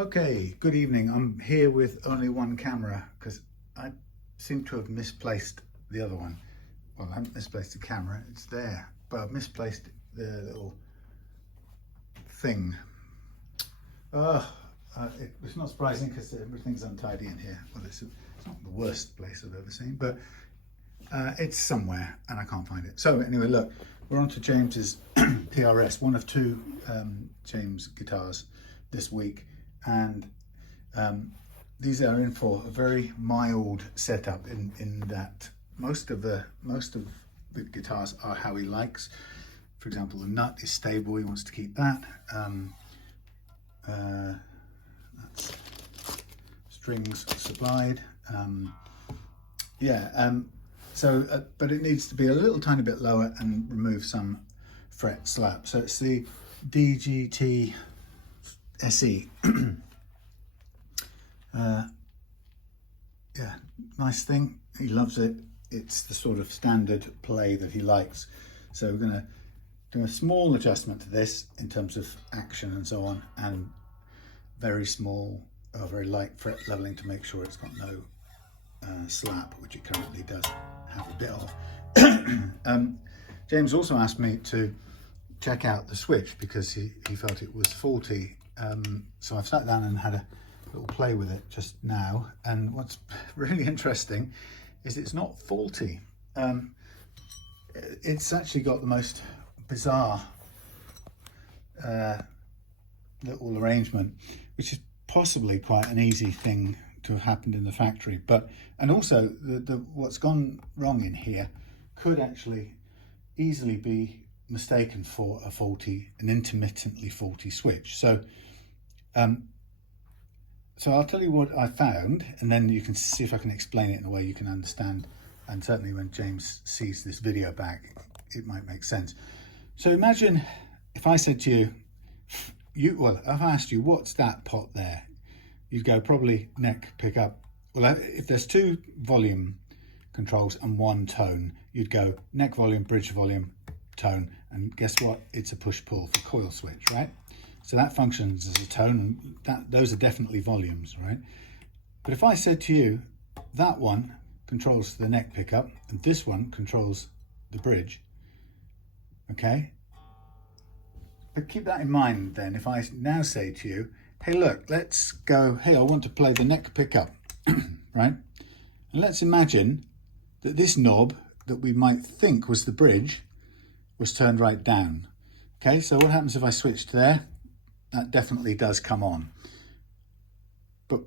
Okay, good evening. I'm here with only one camera because I seem to have misplaced the other one. Well, I haven't misplaced the camera, it's there, but I've misplaced the little thing. It's not surprising because everything's untidy in here. Well, it's not the worst place I've ever seen, but it's somewhere and I can't find it. So anyway, look, we're on to James's PRS, one of two James guitars this week. And these are in for a very mild setup in that most of the guitars are how he likes. For example, the nut is stable, he wants to keep that. That's strings supplied. But it needs to be a little tiny bit lower and remove some fret slap. So it's the DGT SE. Yeah, nice thing. He loves it. It's the sort of standard play that he likes. So we're going to do a small adjustment to this in terms of action and so on, and very small, very light fret leveling to make sure it's got no slap, which it currently does have a bit of. James also asked me to check out the switch because he felt it was faulty. So I've sat down and had a little play with it just now, and what's really interesting is it's not faulty. It's actually got the most bizarre little arrangement, which is possibly quite an easy thing to have happened in the factory, and also what's gone wrong in here could actually easily be mistaken for an intermittently faulty switch. So I'll tell you what I found, and then you can see if I can explain it in a way you can understand, and certainly when James sees this video back, it might make sense. So imagine if I said to you, if I asked you, what's that pot there? You'd go probably neck, pickup. Well, if there's two volume controls and one tone, you'd go neck volume, bridge volume, tone, and guess what? It's a push-pull for coil switch, right? So that functions as a tone, and those are definitely volumes, right? But if I said to you, that one controls the neck pickup and this one controls the bridge, okay? But keep that in mind then, if I now say to you, hey look, let's go, hey, I want to play the neck pickup, right? And let's imagine that this knob that we might think was the bridge was turned right down. Okay, so what happens if I switch there? That definitely does come on. But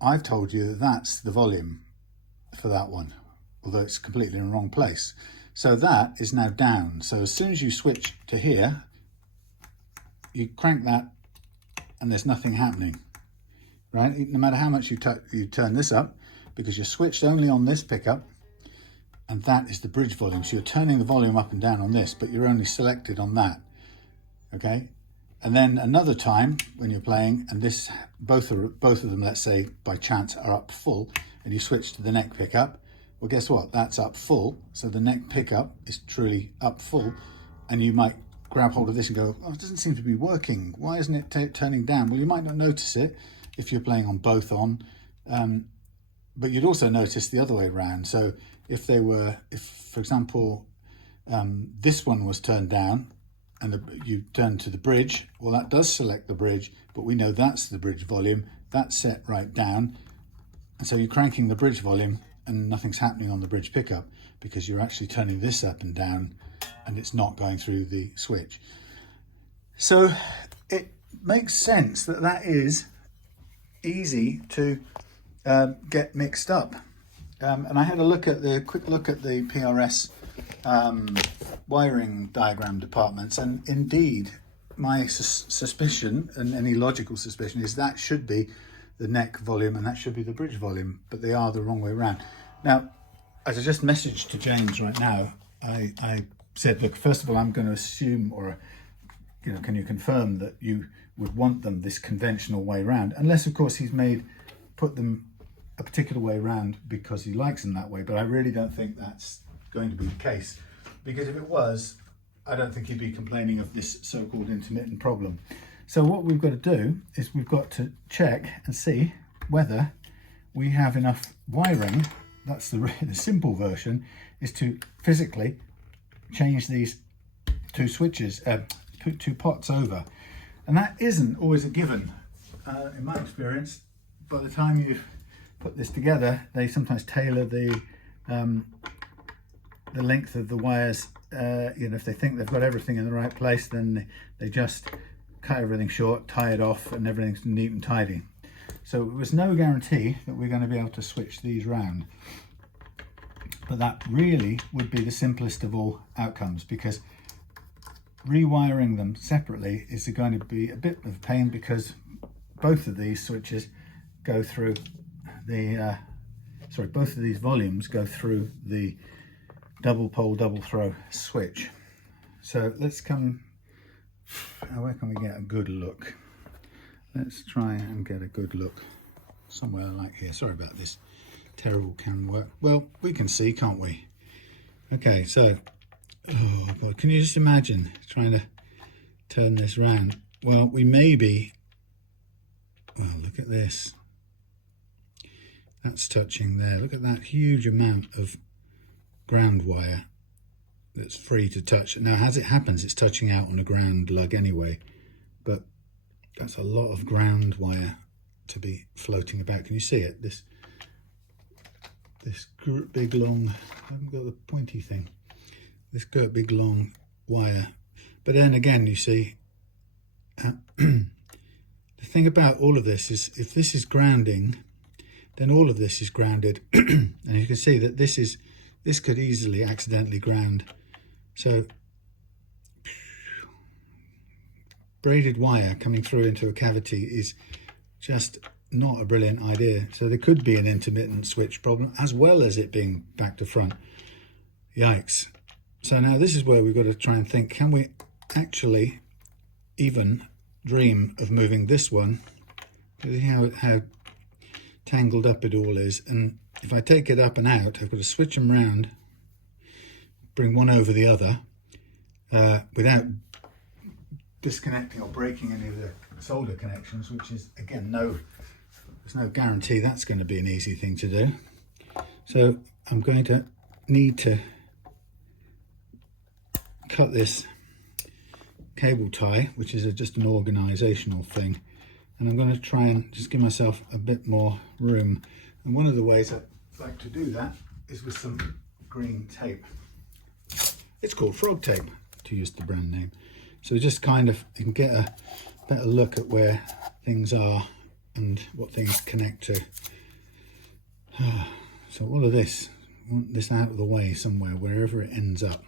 I've told you that that's the volume for that one, although it's completely in the wrong place. So that is now down. So as soon as you switch to here, you crank that and there's nothing happening, right? No matter how much you turn this up, because you're switched only on this pickup, and that is the bridge volume. So you're turning the volume up and down on this, but you're only selected on that, okay? And then another time when you're playing, and both of them, let's say by chance, are up full, and you switch to the neck pickup, well, guess what? That's up full. So the neck pickup is truly up full, and you might grab hold of this and go, oh, it doesn't seem to be working. Why isn't it turning down? Well, you might not notice it if you're playing on both on, but you'd also notice the other way around. So if for example, this one was turned down, and you turn to the bridge, well, that does select the bridge, but we know that's the bridge volume, that's set right down. And so you're cranking the bridge volume and nothing's happening on the bridge pickup because you're actually turning this up and down and it's not going through the switch. So it makes sense that is easy to get mixed up. And I had a quick look at the PRS wiring diagram departments, and indeed my suspicion, and any logical suspicion, is that should be the neck volume and that should be the bridge volume, but they are the wrong way around. Now, as I just messaged to James right now, I said, look, first of all, I'm going to assume, or can you confirm that you would want them this conventional way around, unless of course he's put them a particular way around because he likes them that way, but I really don't think that's going to be the case, because if it was, I don't think he'd be complaining of this so-called intermittent problem. So what we've got to do is we've got to check and see whether we have enough wiring. That's the simple version, is to physically change these two switches, put two pots over. And that isn't always a given. In my experience, by the time you've put this together, they sometimes tailor the length of the wires. You know, if they think they've got everything in the right place, then they just cut everything short, tie it off, and everything's neat and tidy. So there was no guarantee that we're going to be able to switch these round. But that really would be the simplest of all outcomes, because rewiring them separately is going to be a bit of a pain, because both of these switches go through the both of these volumes go through the double pole double throw switch. So let's come, where can we get a good look? Let's try and get a good look somewhere like here. Sorry about this terrible camera work. Well, we can see, can't we? Okay, so, oh God, can you just imagine trying to turn this round? Well, we may be, well, look at this. That's touching there. Look at that huge amount of ground wire that's free to touch. Now, as it happens, it's touching out on a ground lug anyway, but that's a lot of ground wire to be floating about. Can you see it? This big long, I haven't got the pointy thing. This big long wire. But then again, you see, the thing about all of this is, if this is grounding, then all of this is grounded. And you can see that this could easily accidentally ground. So braided wire coming through into a cavity is just not a brilliant idea. So there could be an intermittent switch problem, as well as it being back to front. Yikes. So now this is where we've got to try and think, can we actually even dream of moving this one? See how tangled up it all is. And if I take it up and out, I've got to switch them round, bring one over the other, without disconnecting or breaking any of the solder connections, which is, again, there's no guarantee that's going to be an easy thing to do. So I'm going to need to cut this cable tie, which is just an organizational thing, and I'm going to try and just give myself a bit more room. And one of the ways I like to do that is with some green tape. It's called frog tape, to use the brand name. So just kind of, you can get a better look at where things are and what things connect to. So all of this, I want this out of the way somewhere, wherever it ends up,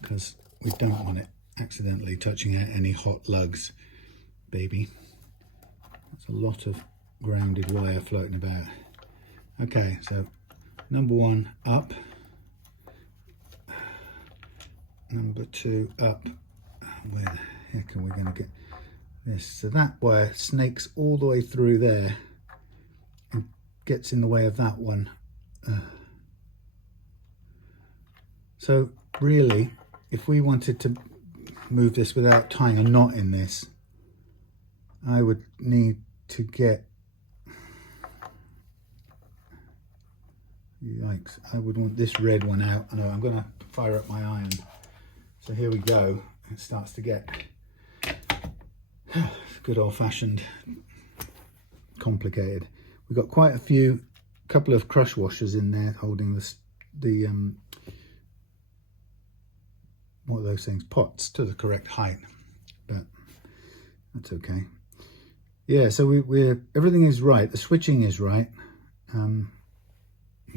because we don't want it accidentally touching out any hot lugs, baby. That's a lot of grounded wire floating about. Okay, so number one up, number two up. Where the heck are we going to get this? So that wire snakes all the way through there and gets in the way of that one. So really, if we wanted to move this without tying a knot in this, I would need to get, yikes, I would want this red one out. I know, I'm going to fire up my iron. So here we go. It starts to get good old-fashioned complicated. We've got quite a couple of crush washers in there holding the what are those things, pots, to the correct height, but that's okay. Yeah, so we're everything is right, the switching is right. I'm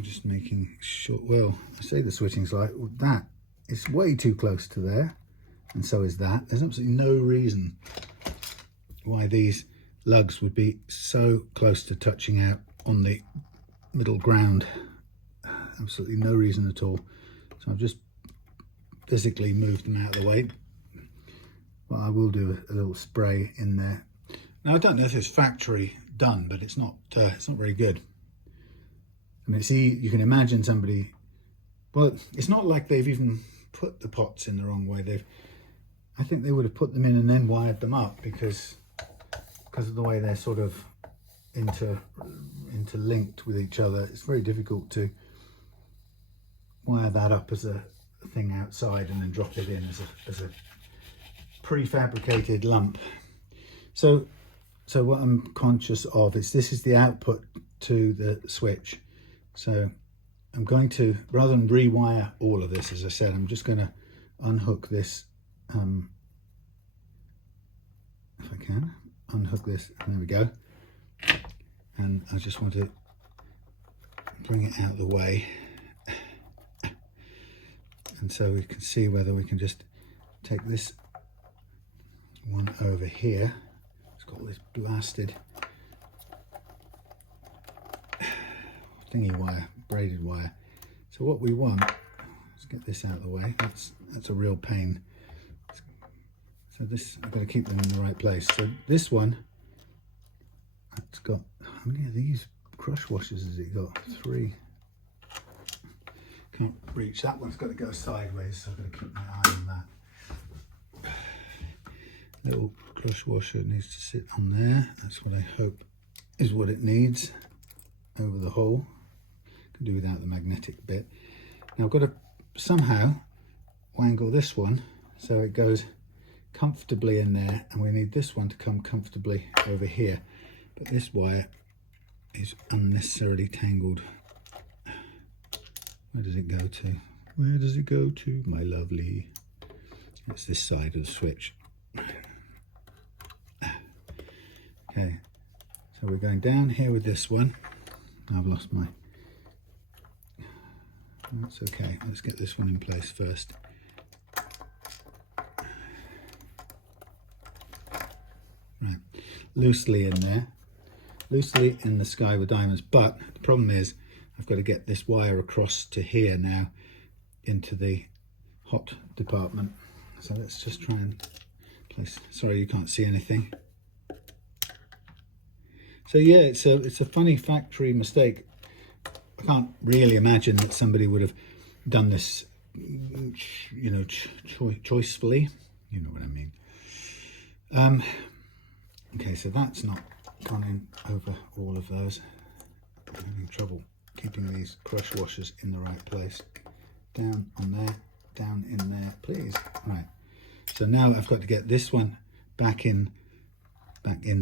just making sure, well, I say the switching's right, well, that is way too close to there, and so is that. There's absolutely no reason why these lugs would be so close to touching out on the middle ground. Absolutely no reason at all. So I've just physically moved them out of the way, but I will do a little spray in there. Now, I don't know if it's factory done, but it's not very good. I mean, see, you can imagine somebody, well, it's not like they've even put the pots in the wrong way. I think they would have put them in and then wired them up because of the way they're sort of interlinked with each other. It's very difficult to wire that up as a thing outside and then drop it in as a prefabricated lump. So what I'm conscious of is this is the output to the switch. So I'm going to, rather than rewire all of this, as I said, I'm just going to unhook this, if I can, unhook this, and there we go. And I just want to bring it out of the way. And so we can see whether we can just take this one over here. It's got this blasted thingy wire, braided wire. So what we want, let's get this out of the way. That's a real pain. So this, I've got to keep them in the right place. So this one, it's got, how many of these crush washers has it got? 3. Can't reach. That one's got to go sideways, so I've got to keep my eye on that. Little crush washer needs to sit on there. That's what I hope is what it needs over the hole. Can do without the magnetic bit. Now I've got to somehow wangle this one so it goes comfortably in there, and we need this one to come comfortably over here. But this wire is unnecessarily tangled. Where does it go to? Where does it go to, my lovely? It's this side of the switch. Okay, so we're going down here with this one. I've lost my... That's okay, let's get this one in place first. Right, loosely in there, loosely in the sky with diamonds, but the problem is I've got to get this wire across to here now into the hot department. So let's just try and place, sorry you can't see anything. So yeah, it's a funny factory mistake. I can't really imagine that somebody would have done this, you know, choicefully. You know what I mean. Okay, so that's not gone in over all of those. I'm having trouble keeping these crush washers in the right place. Down on there, down in there, please. Right. So now I've got to get this one back in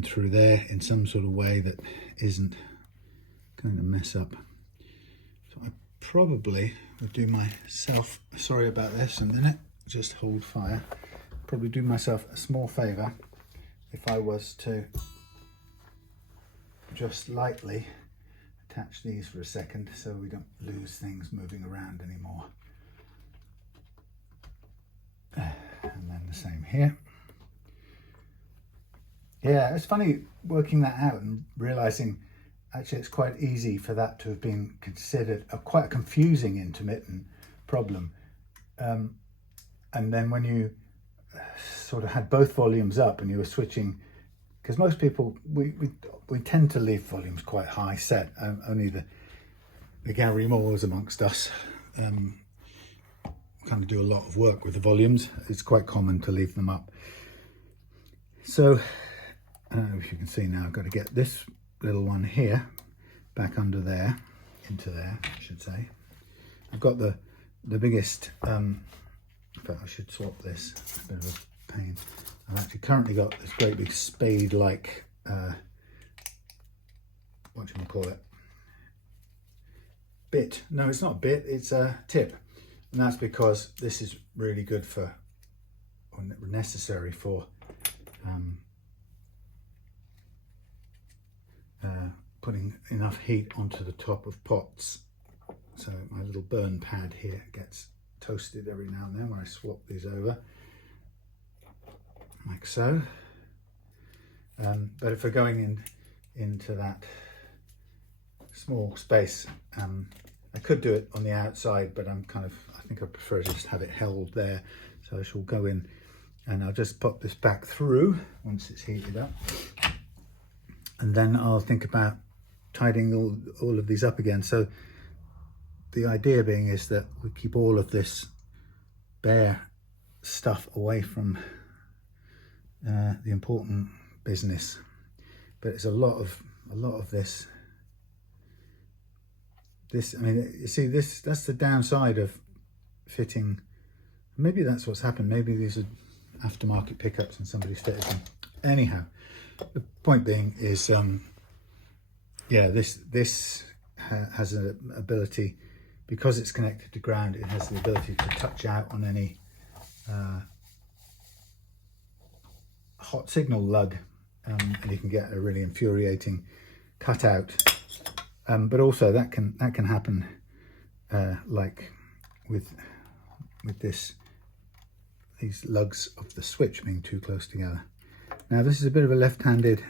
through there in some sort of way that isn't going to mess up. So I probably would do myself, sorry about this a minute, just hold fire. Probably do myself a small favour if I was to just lightly attach these for a second so we don't lose things moving around anymore. And then the same here. Yeah, it's funny working that out and realising actually it's quite easy for that to have been considered quite a confusing intermittent problem. And then when you sort of had both volumes up and you were switching, because most people, we tend to leave volumes quite high set, only the Gary Moores amongst us kind of do a lot of work with the volumes. It's quite common to leave them up. So I don't know if you can see now, I've got to get this little one here back under there, into there I should say. I've got the biggest, in fact I should swap this, it's a bit of a pain. I've actually currently got this great big spade like, what do you call it? Bit. No, it's not a bit, it's a tip. And that's because this is really good for, or necessary for, putting enough heat onto the top of pots. So my little burn pad here gets toasted every now and then when I swap these over, like so. But if we're going into that small space, I could do it on the outside, but I think I prefer to just have it held there. So I shall go in and I'll just pop this back through once it's heated up. And then I'll think about tidying all of these up again. So the idea being is that we keep all of this bare stuff away from the important business. But it's a lot of this. I mean, you see, that's the downside of fitting. Maybe that's what's happened. Maybe these are aftermarket pickups and somebody's fitted them. Anyhow, the point being is, yeah, this has an ability, because it's connected to ground, it has the ability to touch out on any hot signal lug, and you can get a really infuriating cutout. But also that can happen like with these lugs of the switch being too close together. Now this is a bit of a left-handed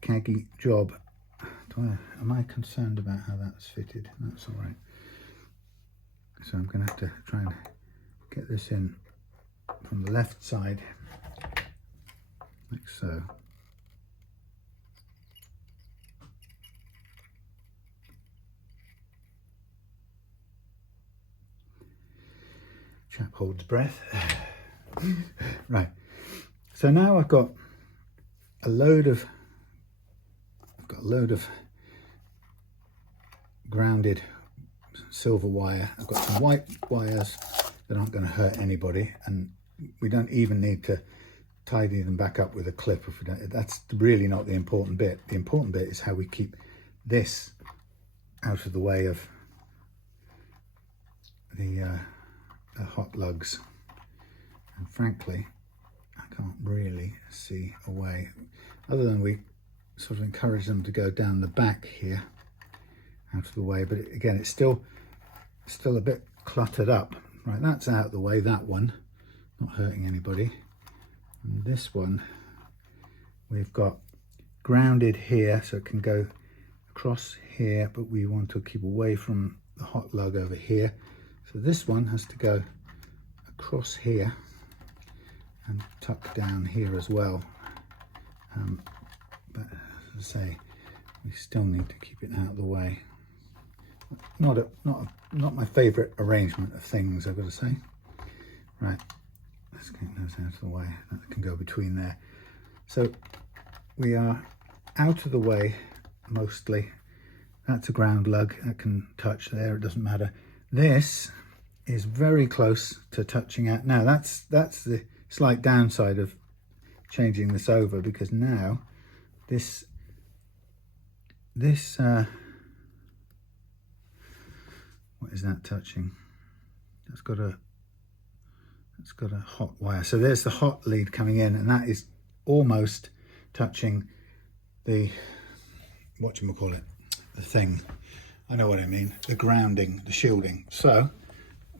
caggy job. Am I concerned about how that's fitted? That's all right. So I'm going to have to try and get this in from the left side, like so. Chap holds breath. Right. So now I've got a load of grounded silver wire. I've got some white wires that aren't going to hurt anybody, and we don't even need to tidy them back up with a clip if we don't. That's really not the important bit. The important bit is how we keep this out of the way of the hot lugs. And frankly, I can't really see a way, other than we sort of encourage them to go down the back here out of the way. But again, it's still a bit cluttered up. Right, that's out of the way, that one, not hurting anybody. And this one we've got grounded here, so it can go across here, but we want to keep away from the hot lug over here. So this one has to go across here and tuck down here as well. But as I say, we still need to keep it out of the way. Not my favourite arrangement of things, I've got to say. Right, let's get those out of the way. That can go between there. So we are out of the way mostly. That's a ground lug that can touch there, it doesn't matter. This is very close to touching out. Now that's the slight downside of changing this over, because now this what is that touching? That's got a hot wire. So there's the hot lead coming in, and that is almost touching the, whatchamacallit, the thing. I know what I mean, the grounding, the shielding. So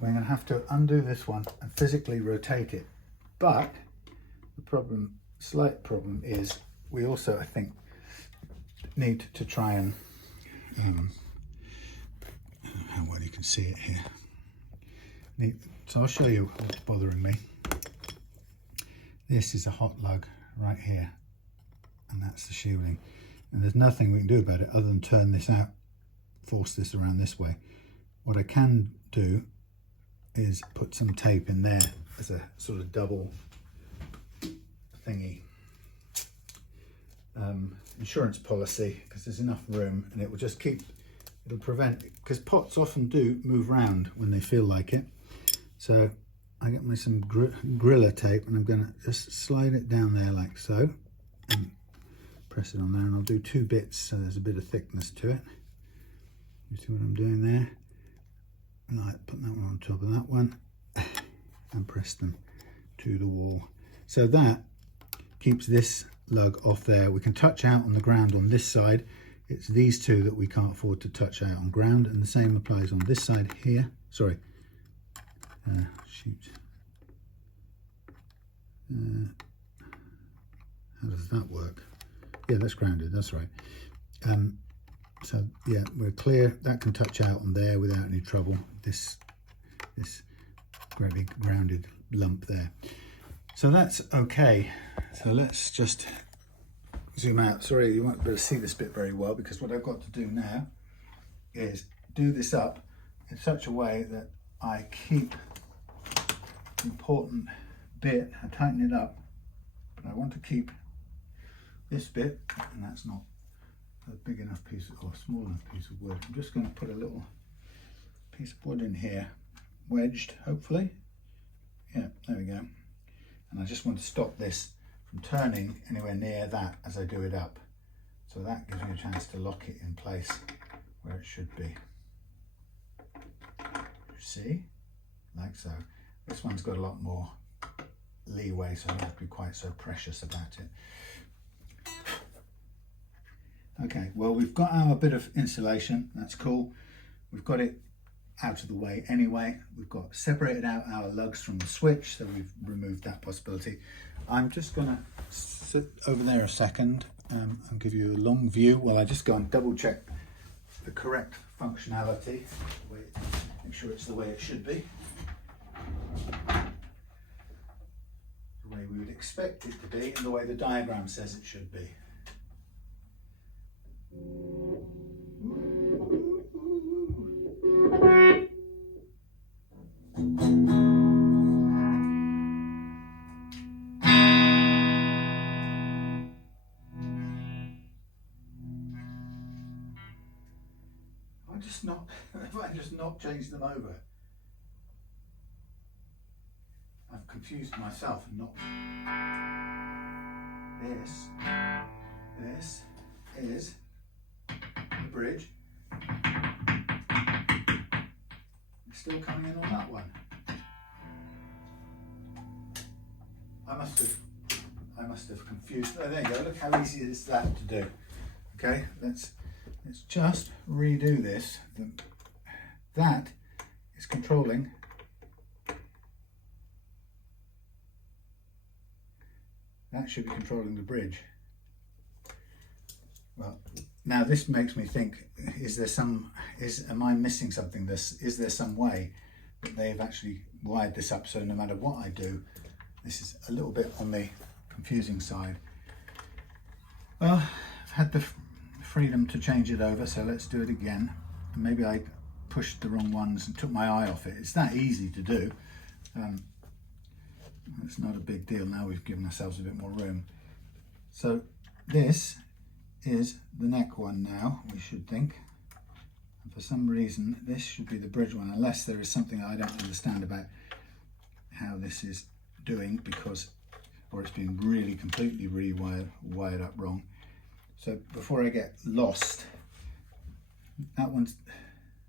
we're going to have to undo this one and physically rotate it. But the slight problem is we also, I think, need to try and, I don't know how well you can see it here. So I'll show you what's bothering me. This is a hot lug right here, and that's the shielding. And there's nothing we can do about it other than turn this out, force this around this way. What I can do is put some tape in there as a sort of double thingy insurance policy, because there's enough room, and it will just it'll prevent, because pots often do move around when they feel like it. So I get some Gorilla tape, and I'm going to just slide it down there like so and press it on there, and I'll do 2 bits so there's a bit of thickness to it. You see what I'm doing there? And I put that one on top of that one and press them to the wall. So that keeps this lug off there. We can touch out on the ground on this side. It's these two that we can't afford to touch out on ground, and the same applies on this side here. Sorry. Shoot. How does that work? Yeah, that's grounded, that's right. So yeah, we're clear. That can touch out on there without any trouble. This great big grounded lump there. So that's okay. So let's just zoom out. Sorry, you won't be able to see this bit very well, because what I've got to do now is do this up in such a way that I keep the important bit, I tighten it up But I want to keep this bit, and that's not a big enough piece or small enough piece of wood. I'm just going to put a little piece of wood in here, wedged, hopefully. Yeah, there we go. And I just want to stop this from turning anywhere near that as I do it up. So that gives me a chance to lock it in place where it should be. See? Like so. This one's got a lot more leeway, so I don't have to be quite so precious about it. Okay, well, we've got our bit of insulation. That's cool. We've got it out of the way anyway. We've got separated out our lugs from the switch, so we've removed that possibility. I'm just gonna sit over there a second and give you a long view while I just go and double check the correct functionality. Make sure it's the way it should be. The way we would expect it to be, and the way the diagram says it should be. If I just not change them over. I've confused myself and not. This is the bridge. It's still coming in on that one. I must have confused. Oh, there you go. Look how easy it is that to do. Okay, let's just redo this. That is controlling that should be controlling the bridge. Well, now this makes me think, am I missing something? Is there some way that they've actually wired this up so no matter what I do, this is a little bit on the confusing side. Well, I've had the freedom to change it over, so let's do it again. And maybe I pushed the wrong ones and took my eye off it. It's that easy to do. It's not a big deal. Now we've given ourselves a bit more room. So this is the neck one now, we should think. And for some reason, this should be the bridge one, unless there is something I don't understand about how this is doing, or it's been really completely wired up wrong. So before I get lost, that one's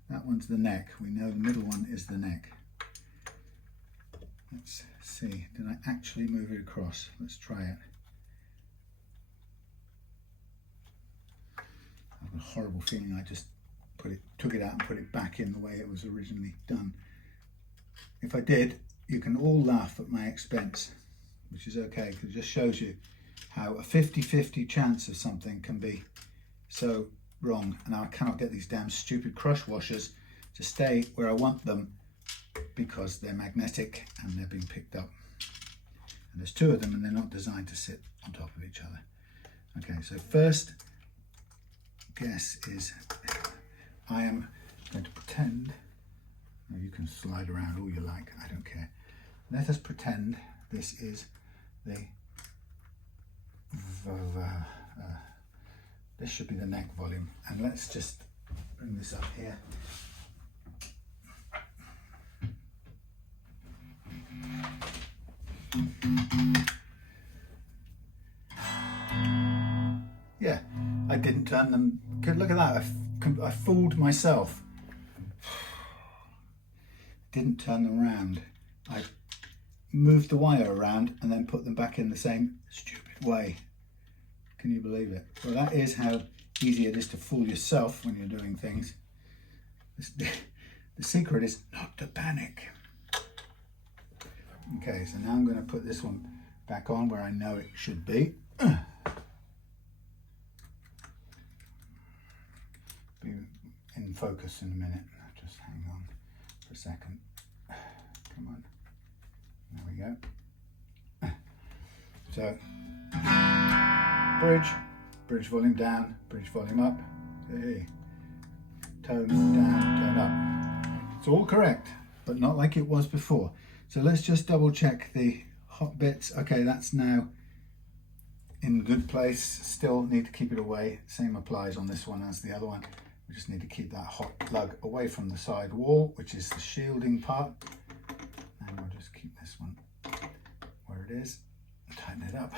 the neck. We know the middle one is the neck. Let's see, did I actually move it across? Let's try it. I have a horrible feeling I just took it out and put it back in the way it was originally done. If I did, you can all laugh at my expense, which is okay, because it just shows you how a 50-50 chance of something can be so wrong. And now I cannot get these damn stupid crush washers to stay where I want them because they're magnetic and they're being picked up. And there's two of them and they're not designed to sit on top of each other. Okay, so first guess is I am going to pretend, you can slide around all you like, I don't care. Let us pretend this is the this should be the neck volume, and let's just bring this up here. Yeah, I didn't turn them. Look at that, I fooled myself. Didn't turn them around. I moved the wire around and then put them back in the same stupid way. Can you believe it? Well, that is how easy it is to fool yourself when you're doing things. The secret is not to panic. Okay, so now I'm going to put this one back on where I know it should be. Be in focus in a minute. Just hang on for a second. Come on. There we go. So, bridge volume down, bridge volume up. Hey. Tone down, tone up. It's all correct, but not like it was before. So let's just double check the hot bits. Okay, that's now in good place. Still need to keep it away. Same applies on this one as the other one. We just need to keep that hot lug away from the side wall, which is the shielding part. And we'll just keep this one where it is. Tighten it up.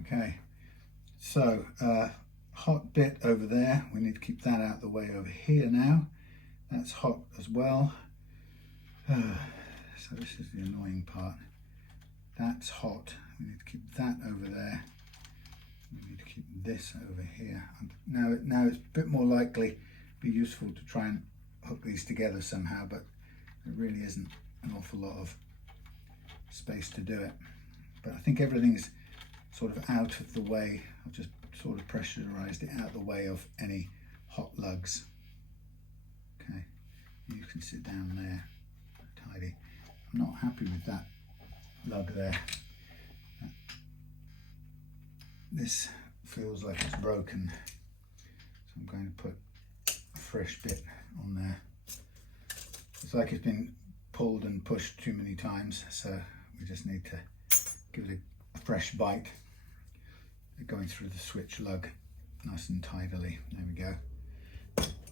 Okay, so hot bit over there. We need to keep that out of the way over here now. That's hot as well. So this is the annoying part. That's hot. We need to keep that over there. We need to keep this over here. And now it's a bit more likely be useful to try and hook these together somehow, but there really isn't an awful lot of space to do it. But I think everything's sort of out of the way. I've just sort of pressurized it out of the way of any hot lugs. Okay, you can sit down there, tidy. I'm not happy with that lug there. This feels like it's broken, so I'm going to put a fresh bit on there. It's like it's been pulled and pushed too many times, so we just need to give it a fresh bite, going through the switch lug nice and tidily. There we go.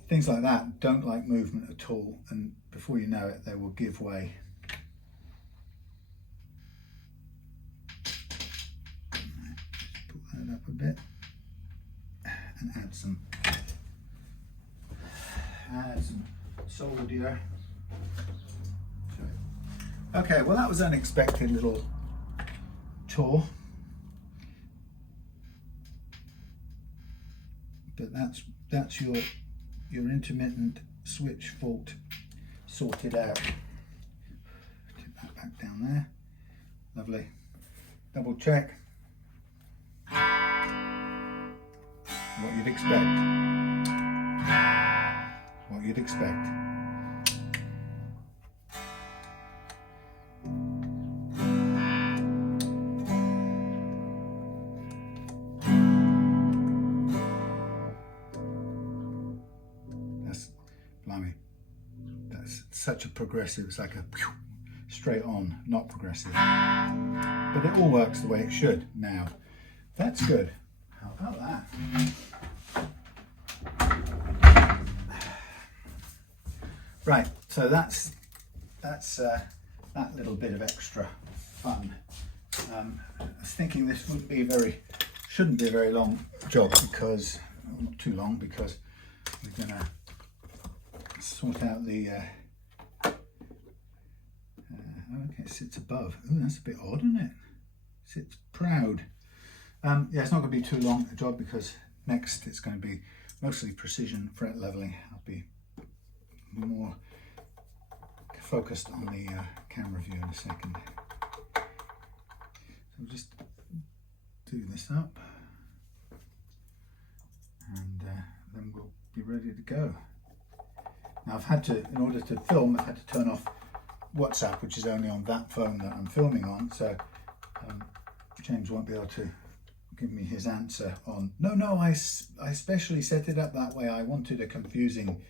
Things like that don't like movement at all, and before you know it, they will give way. Pull that up a bit and add some solder. Okay, well that was an unexpected little tour, but that's your intermittent switch fault sorted out. Tip that back down there. Lovely. Double check. What you'd expect. What you'd expect. Blimey, that's such a progressive, it's like a straight on, not progressive. But it all works the way it should now. That's good. How about that? Right, so that's that little bit of extra fun. I was thinking this shouldn't be a very long job, because, well, not too long, because we're gonna sort out the okay, it sits above. Oh, that's a bit odd, isn't it? Sits proud. Yeah, it's not going to be too long a job, because next it's going to be mostly precision fret leveling. I'll be more focused on the camera view in a second. So we'll just do this up, and then we'll be ready to go. Now I've had to, in order to film, I've had to turn off WhatsApp, which is only on that phone that I'm filming on, so James won't be able to give me his answer on, no, I specially set it up that way. I wanted a confusing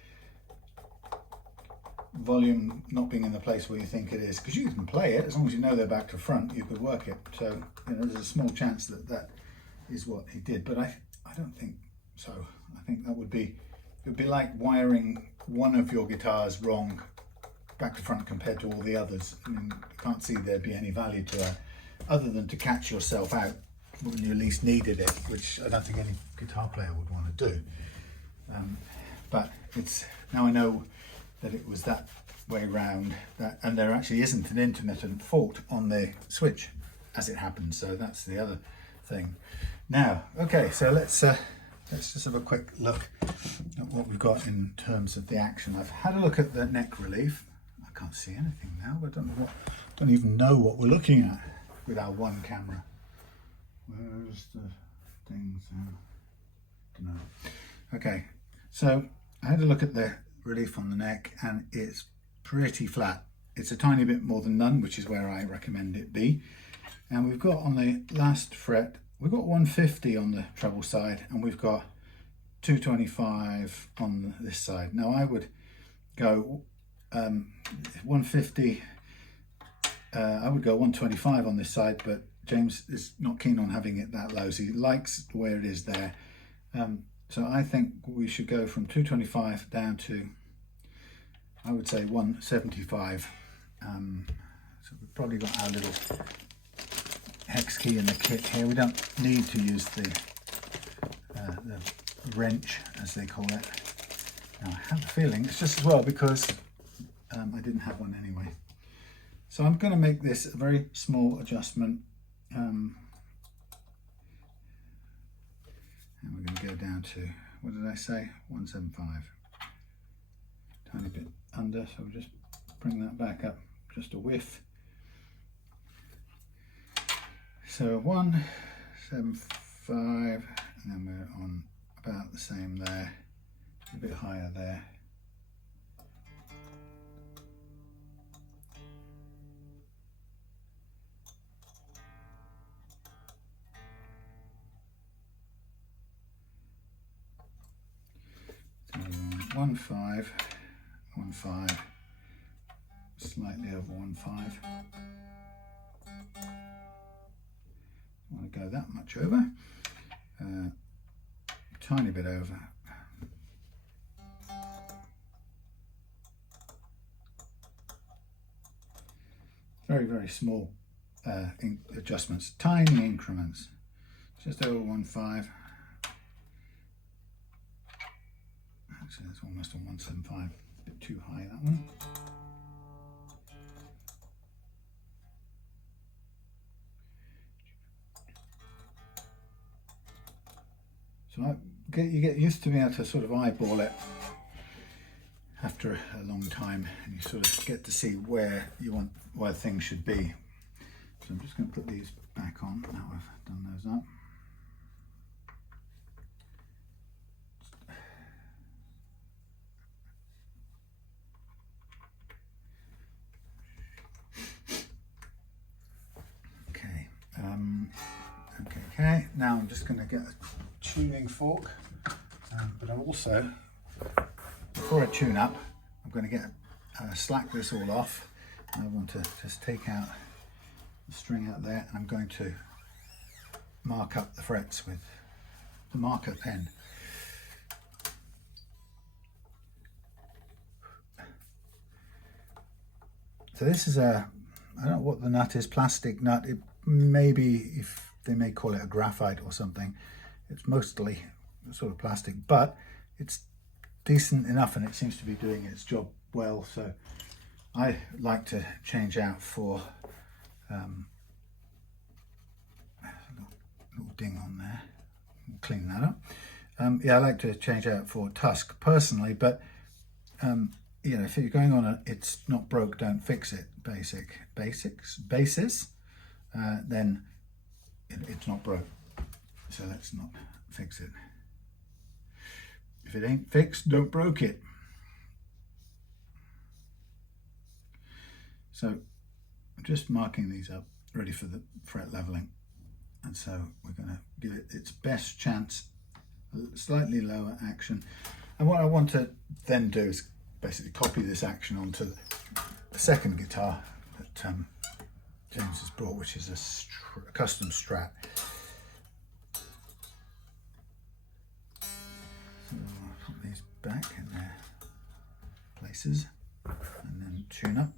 volume not being in the place where you think it is, because you can play it, as long as you know they're back to front, you could work it. So, you know, there's a small chance that that is what he did, but I don't think so. I think that would be, it would be like wiring one of your guitars wrong back to front compared to all the others. I mean, I can't see there'd be any value to that, other than to catch yourself out when you least needed it, which I don't think any guitar player would want to do. But it's, now I know that it was that way round, and there actually isn't an intermittent fault on the switch, as it happens. So that's the other thing. Now, okay, so let's just have a quick look at what we've got in terms of the action. I've had a look at the neck relief. I can't see anything now, but don't even know what we're looking at with our one camera. Where's the things? Don't know. Okay, so I had a look at the relief on the neck, and it's pretty flat. It's a tiny bit more than none, which is where I recommend it be. And we've got on the last fret, we've got 150 on the treble side, and we've got 225 on this side. Now I would go 150, I would go 125 on this side, but James is not keen on having it that low, so he likes where it is there. So I think we should go from 225 down to, I would say, 175. So we've probably got our little hex key in the kit here. We don't need to use the wrench, as they call it. Now, I have a feeling it's just as well because I didn't have one anyway. So I'm going to make this a very small adjustment. And we're going to go down to, what did I say? 175. Tiny bit under, so we'll just bring that back up just a whiff. So 175, and then we're on about the same there, a bit higher there. So 1.5, slightly over 1.5. I want to go that much over, tiny bit over. Very, very small adjustments, tiny increments, just over 1.5. Actually, that's almost on 1.75, a bit too high that one. So you get used to being able to sort of eyeball it after a long time, and you sort of get to see where things should be. So I'm just going to put these back on now I've done those up. Okay, now I'm just going to get a tuning fork, but also, before I tune up, I'm going to get slack this all off. I want to just take out the string out there, and I'm going to mark up the frets with the marker pen. So this is I don't know what the nut is, plastic nut. It maybe, if they may call it a graphite or something. It's mostly sort of plastic, but it's decent enough and it seems to be doing its job well. So I like to change out for a little ding on there. Clean that up. Yeah, I like to change out for tusk personally, but you know, if you're going on it's not broke, don't fix it basis, then it's not broke, so let's not fix it. If it ain't fixed, don't broke it. So I'm just marking these up, ready for the fret leveling, and so we're going to give it its best chance, slightly lower action. And what I want to then do is basically copy this action onto the second guitar that James has brought, which is a custom Strat. So I'll put these back in their places and then tune up.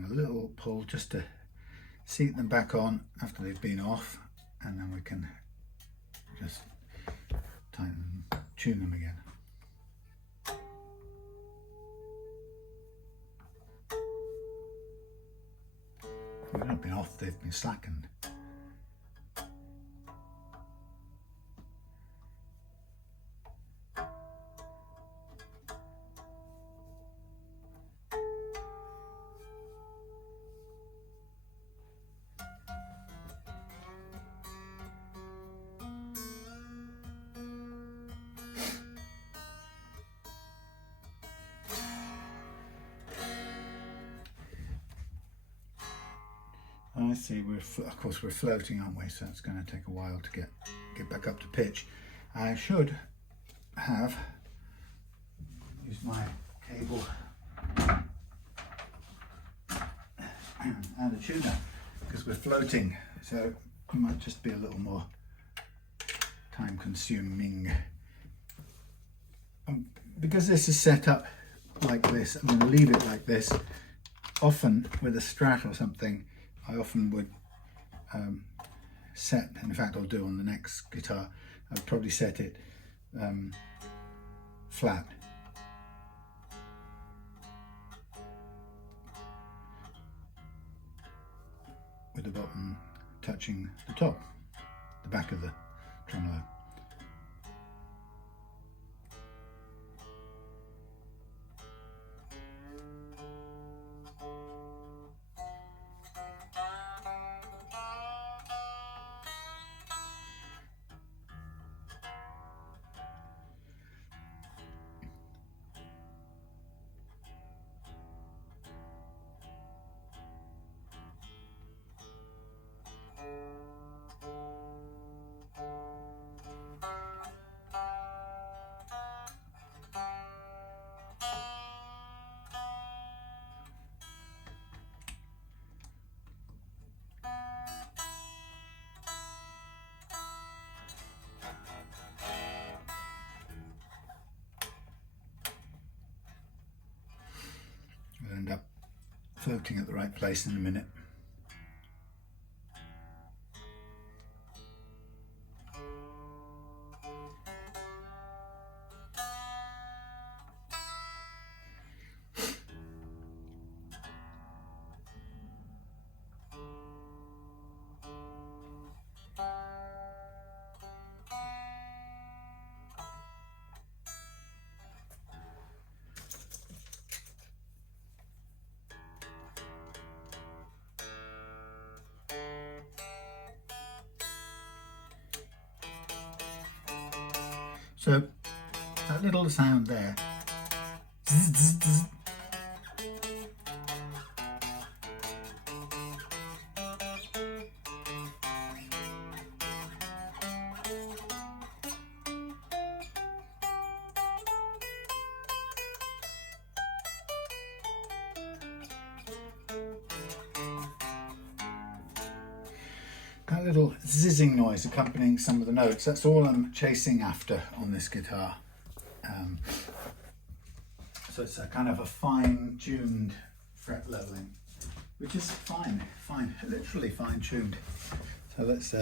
A little pull just to seat them back on after they've been off, and then we can just tighten them, tune them again. They've not been off, they've been slackened. I see, of course we're floating, aren't we? So it's going to take a while to get back up to pitch. I should have used my cable and a tuner because we're floating, so it might just be a little more time consuming. Because this is set up like this, I'm going to leave it like this. Often with a Strat or something, I often would set, in fact I'll do on the next guitar, I'd probably set it flat. With the bottom touching the top, the back of the tremolo. We'll end up floating at the right place in a minute. So that little sound there, zzz, zzz, zzz. That little zizzing noise accompanying some of the notes, that's all I'm chasing after on this guitar. So it's a kind of a fine-tuned fret leveling, which is fine, literally fine-tuned. So let's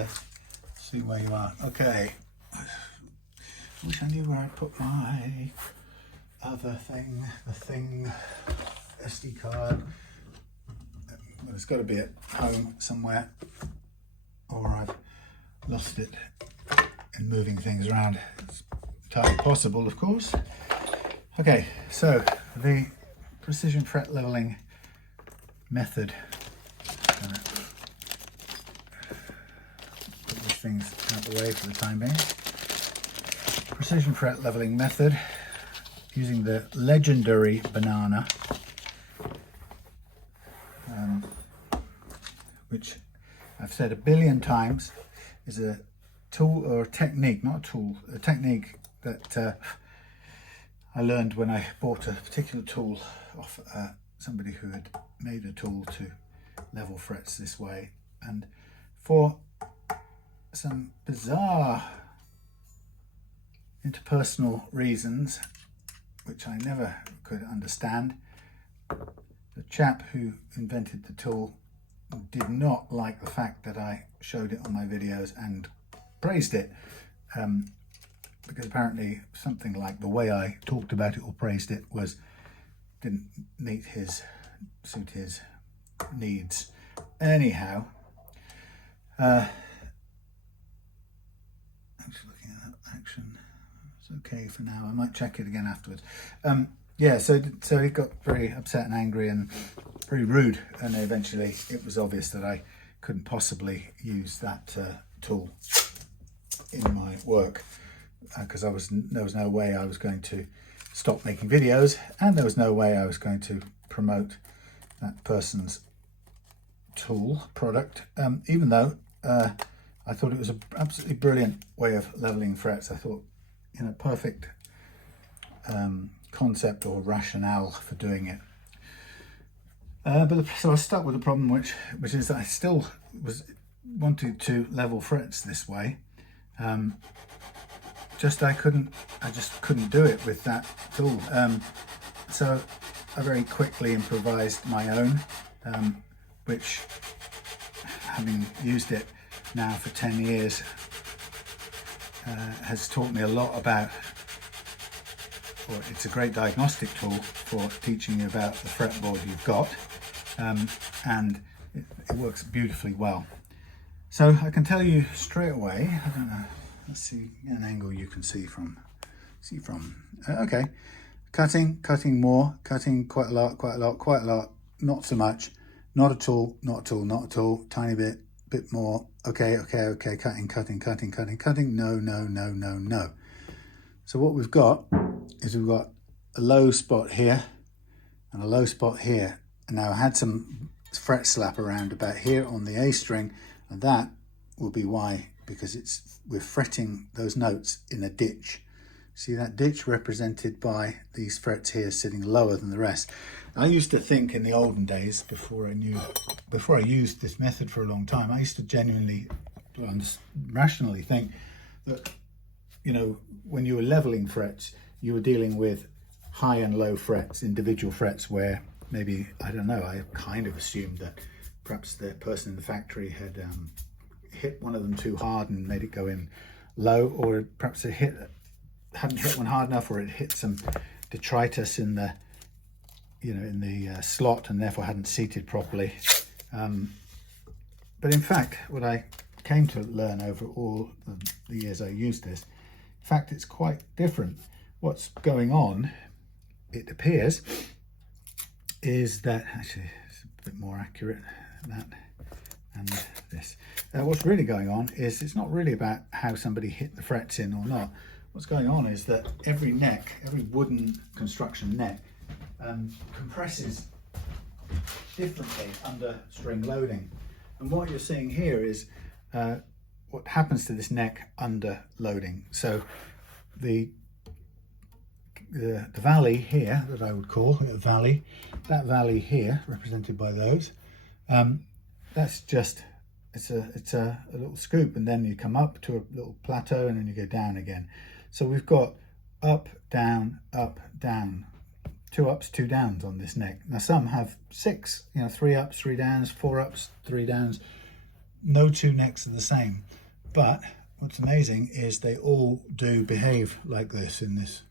see where you are. Okay, I wish I knew where I put my other thing, the thing, SD card. Well, it's got to be at home somewhere, or I've lost it in moving things around. It's entirely possible, of course. Okay, so the precision fret leveling method. Put these things out the way for the time being. Precision fret leveling method using the legendary banana, which I've said a billion times is a tool or a technique, not a tool, a technique that I learned when I bought a particular tool off somebody who had made a tool to level frets this way, and for some bizarre interpersonal reasons which I never could understand, the chap who invented the tool did not like the fact that I showed it on my videos and praised it, because apparently something like the way I talked about it or praised it didn't suit his needs. Anyhow, I'm just looking at that action. It's okay for now. I might check it again afterwards. Yeah, so he got very upset and angry and very rude, and eventually it was obvious that I couldn't possibly use that tool in my work, because there was no way I was going to stop making videos, and there was no way I was going to promote that person's tool product, even though I thought it was an absolutely brilliant way of leveling frets. I thought, you know, perfect concept or rationale for doing it. So I was stuck with a problem, which is that I still wanted to level frets this way. I just couldn't do it with that tool. So I very quickly improvised my own, which, having used it now for 10 years, has taught me a lot about, or it's a great diagnostic tool for teaching you about the fretboard you've got, and it works beautifully well. So I can tell you straight away, I don't know, let's see an angle you can see from. Okay, cutting more, cutting quite a lot, not so much, not at all, tiny bit more. Okay, cutting, no. So what we've got is we've got a low spot here and a low spot here. And now I had some fret slap around about here on the A string, and that will be why, because we're fretting those notes in a ditch. See that ditch represented by these frets here sitting lower than the rest. I used to think in the olden days, before I used this method for a long time, I used to genuinely, rationally think that, you know, when you were leveling frets, you were dealing with high and low frets, individual frets, where maybe, I don't know, I kind of assumed that perhaps the person in the factory had hit one of them too hard and made it go in low, or perhaps it hadn't hit one hard enough, or it hit some detritus in the, you know, in the slot, and therefore hadn't seated properly. But in fact, what I came to learn over all the years I used this, in fact, it's quite different. What's going on, it appears, is that, actually it's a bit more accurate, that and this. What's really going on is it's not really about how somebody hit the frets in or not. What's going on is that every neck, every wooden construction neck, compresses differently under string loading. And what you're seeing here is what happens to this neck under loading. So the valley here, that I would call a valley, that valley here, represented by those, that's just, it's a little scoop, and then you come up to a little plateau, and then you go down again. So we've got up, down, 2 ups, 2 downs on this neck. Now some have 6, you know, 3 ups, 3 downs, 4 ups, 3 downs. No 2 necks are the same. But what's amazing is they all do behave like this, in this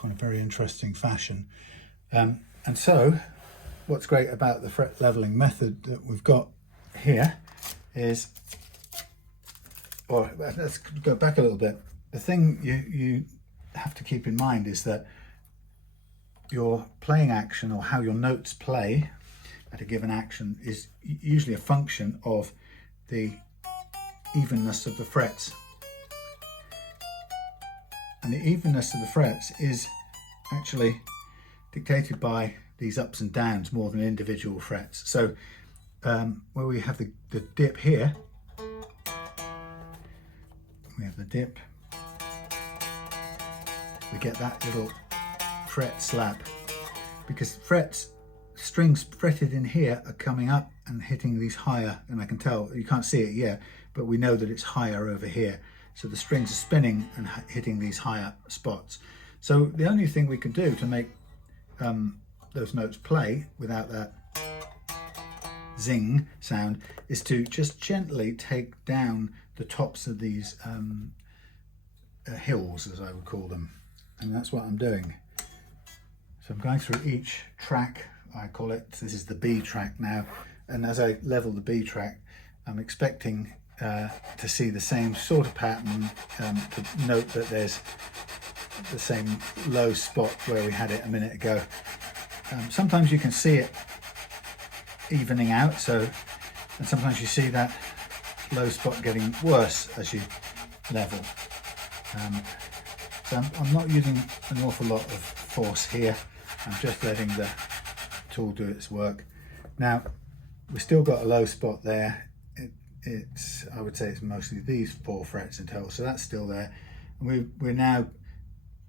kind of very interesting fashion. And so what's great about the fret leveling method that we've got here is, or let's go back a little bit. The thing you have to keep in mind is that your playing action, or how your notes play at a given action, is usually a function of the evenness of the frets. And the evenness of the frets is actually dictated by these ups and downs more than individual frets. So where we have the dip here, we have the dip, we get that little fret slap, because strings fretted in here are coming up and hitting these higher, and I can tell, you can't see it yet, but we know that it's higher over here. So the strings are spinning and hitting these higher spots. So the only thing we can do to make those notes play without that zing sound is to just gently take down the tops of these hills, as I would call them. And that's what I'm doing. So I'm going through each track, I call it. This is the B track now. And as I level the B track, I'm expecting to see the same sort of pattern, to note that there's the same low spot where we had it a minute ago. Sometimes you can see it evening out, and sometimes you see that low spot getting worse as you level. So I'm not using an awful lot of force here. I'm just letting the tool do its work. Now, we've still got a low spot there. It's I would say it's mostly these 4 frets in total, so that's still there. And we're now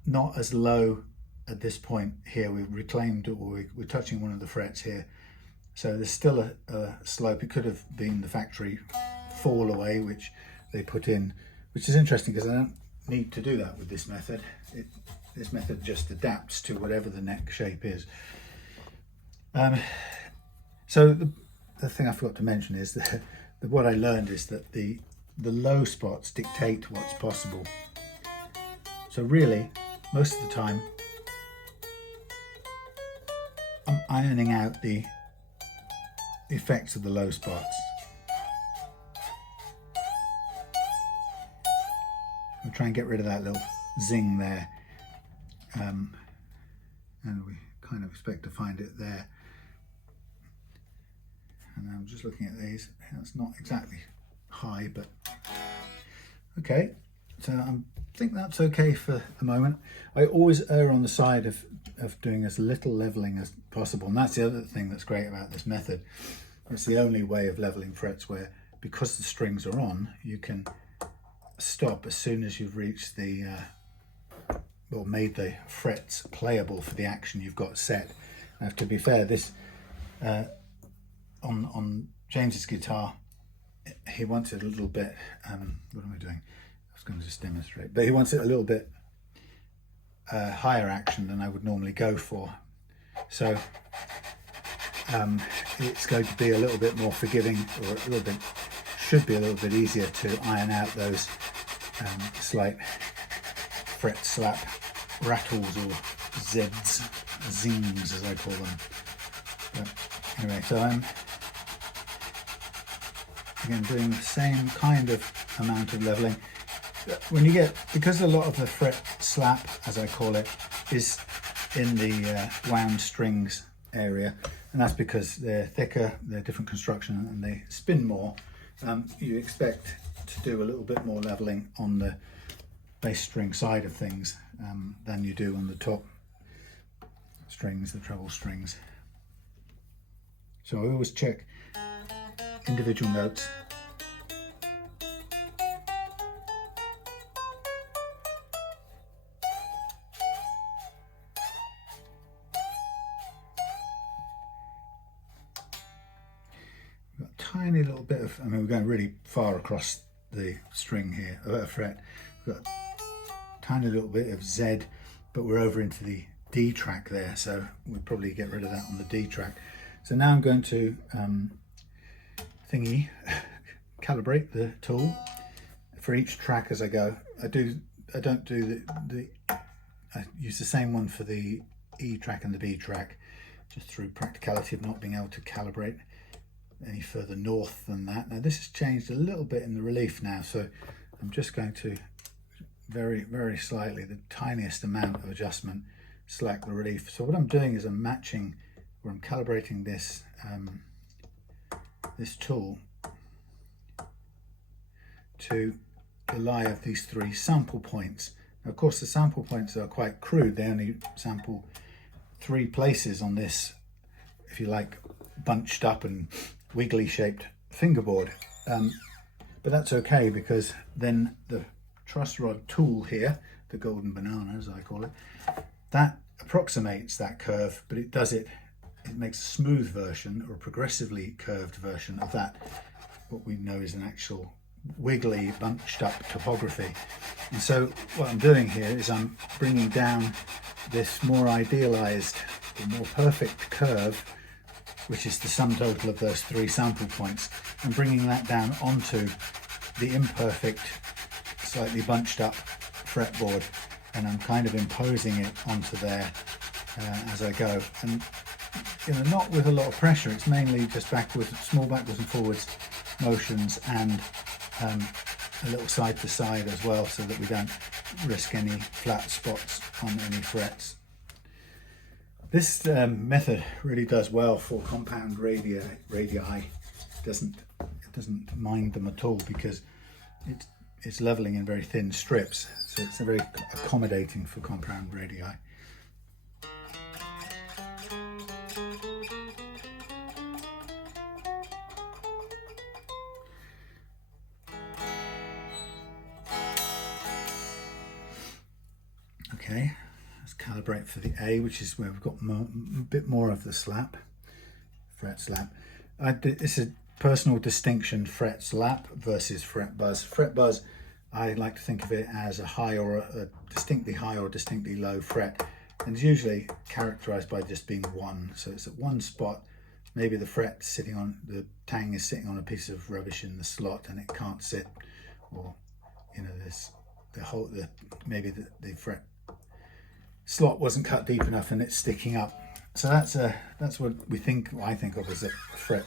not as low at this point here. We've reclaimed, or we're touching one of the frets here, so there's still a slope. It could have been the factory fall away which they put in, which is interesting because I don't need to do that with this method. This method just adapts to whatever the neck shape is. So the thing I forgot to mention is that what I learned is that the low spots dictate what's possible. So really, most of the time, I'm ironing out the effects of the low spots. I'll try and get rid of that little zing there. And we kind of expect to find it there. And I'm just looking at these. That's not exactly high, but okay. So I think that's okay for the moment. I always err on the side of doing as little leveling as possible, and that's the other thing that's great about this method. It's the only way of leveling frets where, because the strings are on, you can stop as soon as you've reached the or made the frets playable for the action you've got set. Now, to be fair, this on James's guitar, he wants it a little bit, what am I doing? I was going to just demonstrate, but he wants it a little bit higher action than I would normally go for. So it's going to be a little bit more forgiving, or a little bit, should be a little bit easier to iron out those slight fret slap rattles, or zings as I call them. But anyway, so I'm again doing the same kind of amount of leveling. When you get, because a lot of the fret slap, as I call it, is in the wound strings area, and that's because they're thicker, they're different construction, and they spin more. You expect to do a little bit more leveling on the bass string side of things than you do on the top strings, the treble strings. So I always check individual notes. Got a tiny little bit of, I mean, we're going really far across the string here, fret. We've got a tiny little bit of Z, but we're over into the D track there, so we'll probably get rid of that on the D track. So now I'm going to calibrate the tool for each track as I go. I don't do I use the same one for the E track and the B track, just through practicality of not being able to calibrate any further north than that. Now this has changed a little bit in the relief now, so I'm just going to very slightly, the tiniest amount of adjustment, slack the relief. So what I'm doing is I'm matching, or I'm calibrating this this tool to the lie of these 3 sample points. Now, of course, the sample points are quite crude. They only sample 3 places on this, if you like, bunched up and wiggly shaped fingerboard. But that's okay, because then the truss rod tool here, the golden banana as I call it, that approximates that curve, but it makes a smooth version, or a progressively curved version of that, what we know is an actual wiggly bunched up topography. And so what I'm doing here is I'm bringing down this more idealized, or more perfect curve, which is the sum total of those 3 sample points, and bringing that down onto the imperfect, slightly bunched up fretboard, and I'm kind of imposing it onto there as I go. And not with a lot of pressure. It's mainly just small backwards and forwards motions, and a little side to side as well, so that we don't risk any flat spots on any frets. This method really does well for compound radii. It doesn't mind them at all, because it's leveling in very thin strips, so it's very accommodating for compound radii. Okay, let's calibrate for the A, which is where we've got a bit more of the slap, fret slap. It's a personal distinction, fret slap versus fret buzz. Fret buzz, I like to think of it as a high or a distinctly high or distinctly low fret, and it's usually characterized by just being one. So it's at one spot. Maybe the fret sitting on, the tang is sitting on a piece of rubbish in the slot and it can't sit, or you know, there's maybe the fret slot wasn't cut deep enough and it's sticking up. So that's what I think of as a fret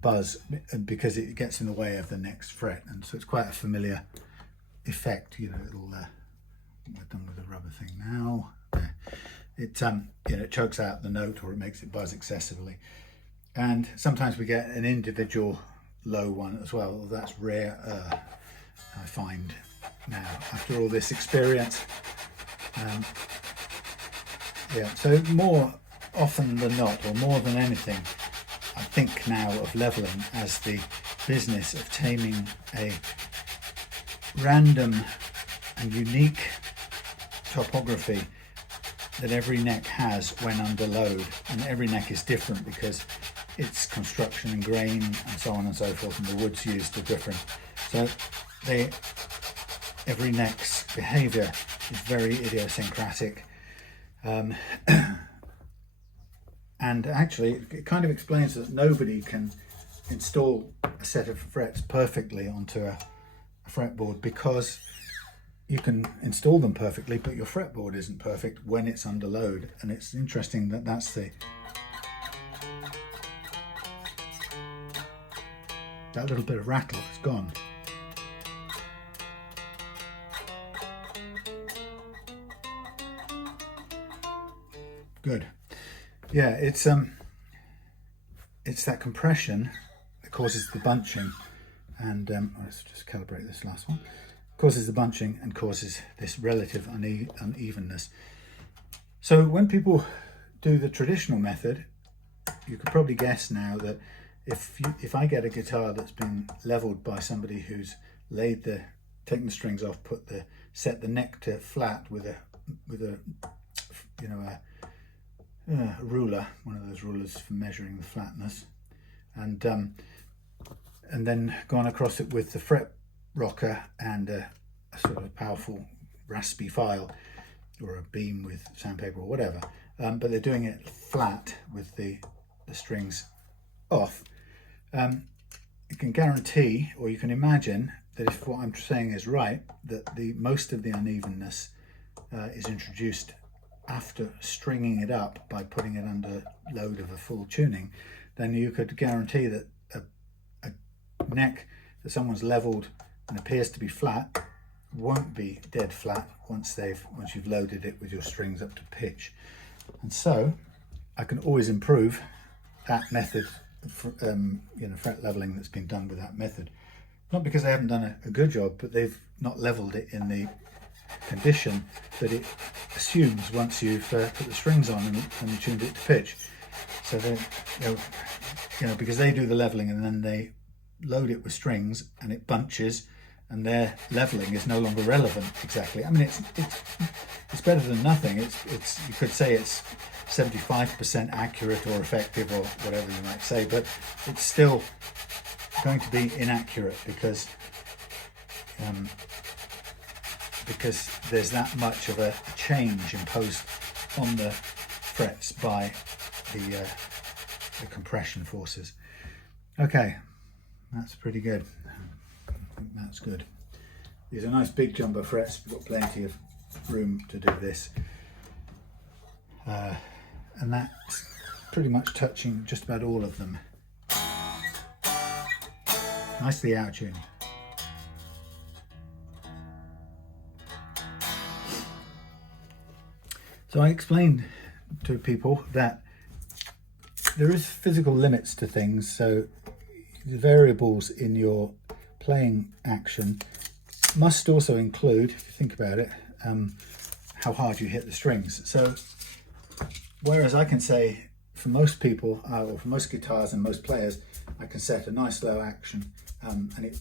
buzz, because it gets in the way of the next fret, and so it's quite a familiar effect. You know, we're done with the rubber thing now. It you know, it chokes out the note, or it makes it buzz excessively, and sometimes we get an individual low one as well. That's rare, I find now after all this experience. Yeah, so more often than not, or more than anything, I think now of leveling as the business of taming a random and unique topography that every neck has when under load, and every neck is different because its construction and grain and so on and so forth, and the woods used are different. So every neck's behavior is very idiosyncratic. And actually it kind of explains that nobody can install a set of frets perfectly onto a fretboard, because you can install them perfectly but your fretboard isn't perfect when it's under load. And it's interesting that that little bit of rattle is gone. Good. Yeah, it's that compression that causes the bunching, and let's just calibrate this last one. Causes the bunching and causes this relative unevenness. So when people do the traditional method, you could probably guess now that if I get a guitar that's been leveled by somebody who's taken the strings off, set the neck to flat with a you know, a ruler, one of those rulers for measuring the flatness, and then gone across it with the fret rocker and a sort of powerful raspy file, or a beam with sandpaper or whatever, but they're doing it flat with the strings off. You can guarantee, or you can imagine, that if what I'm saying is right, that most of the unevenness is introduced after stringing it up by putting it under load of a full tuning. Then you could guarantee that a neck that someone's leveled and appears to be flat won't be dead flat once you've loaded it with your strings up to pitch. And so I can always improve that method, you know, fret leveling that's been done with that method. Not because they haven't done a good job, but they've not leveled it in the condition that it assumes once you've put the strings on and tuned it to pitch. So they, you know, because they do the leveling and then they load it with strings and it bunches, and their leveling is no longer relevant exactly. I mean, it's better than nothing. It's you could say it's 75% accurate or effective or whatever you might say, but it's still going to be inaccurate because there's that much of a change imposed on the frets by the compression forces. Okay, that's pretty good. I think that's good. These are nice big jumbo frets. We've got plenty of room to do this. And that's pretty much touching just about all of them. Nicely out tuned. So I explained to people that there is physical limits to things, so the variables in your playing action must also include, if you think about it, how hard you hit the strings. So whereas I can say for most people, or for most guitars and most players, I can set a nice low action and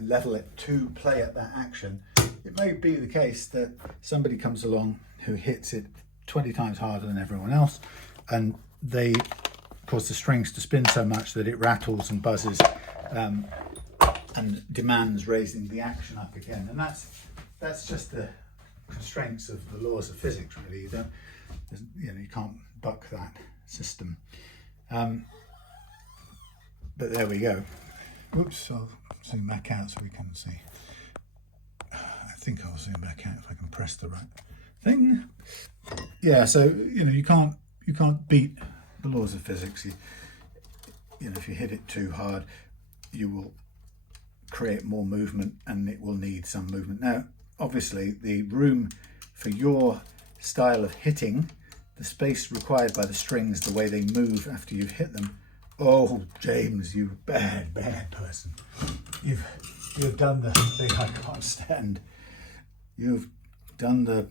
level it to play at that action, it may be the case that somebody comes along who hits it 20 times harder than everyone else, and they cause the strings to spin so much that it rattles and buzzes and demands raising the action up again. And that's just the constraints of the laws of physics, really. You can't buck that system. But there we go. Oops, I'll zoom back out so we can see. I think I'll zoom back out if I can press the right thing. Yeah, so you can't beat the laws of physics. If you hit it too hard, you will create more movement, and it will need some movement. Now, obviously, the room for your style of hitting, the space required by the strings, the way they move after you've hit them. Oh, James, you bad person. You've done the thing I can't stand. You've done the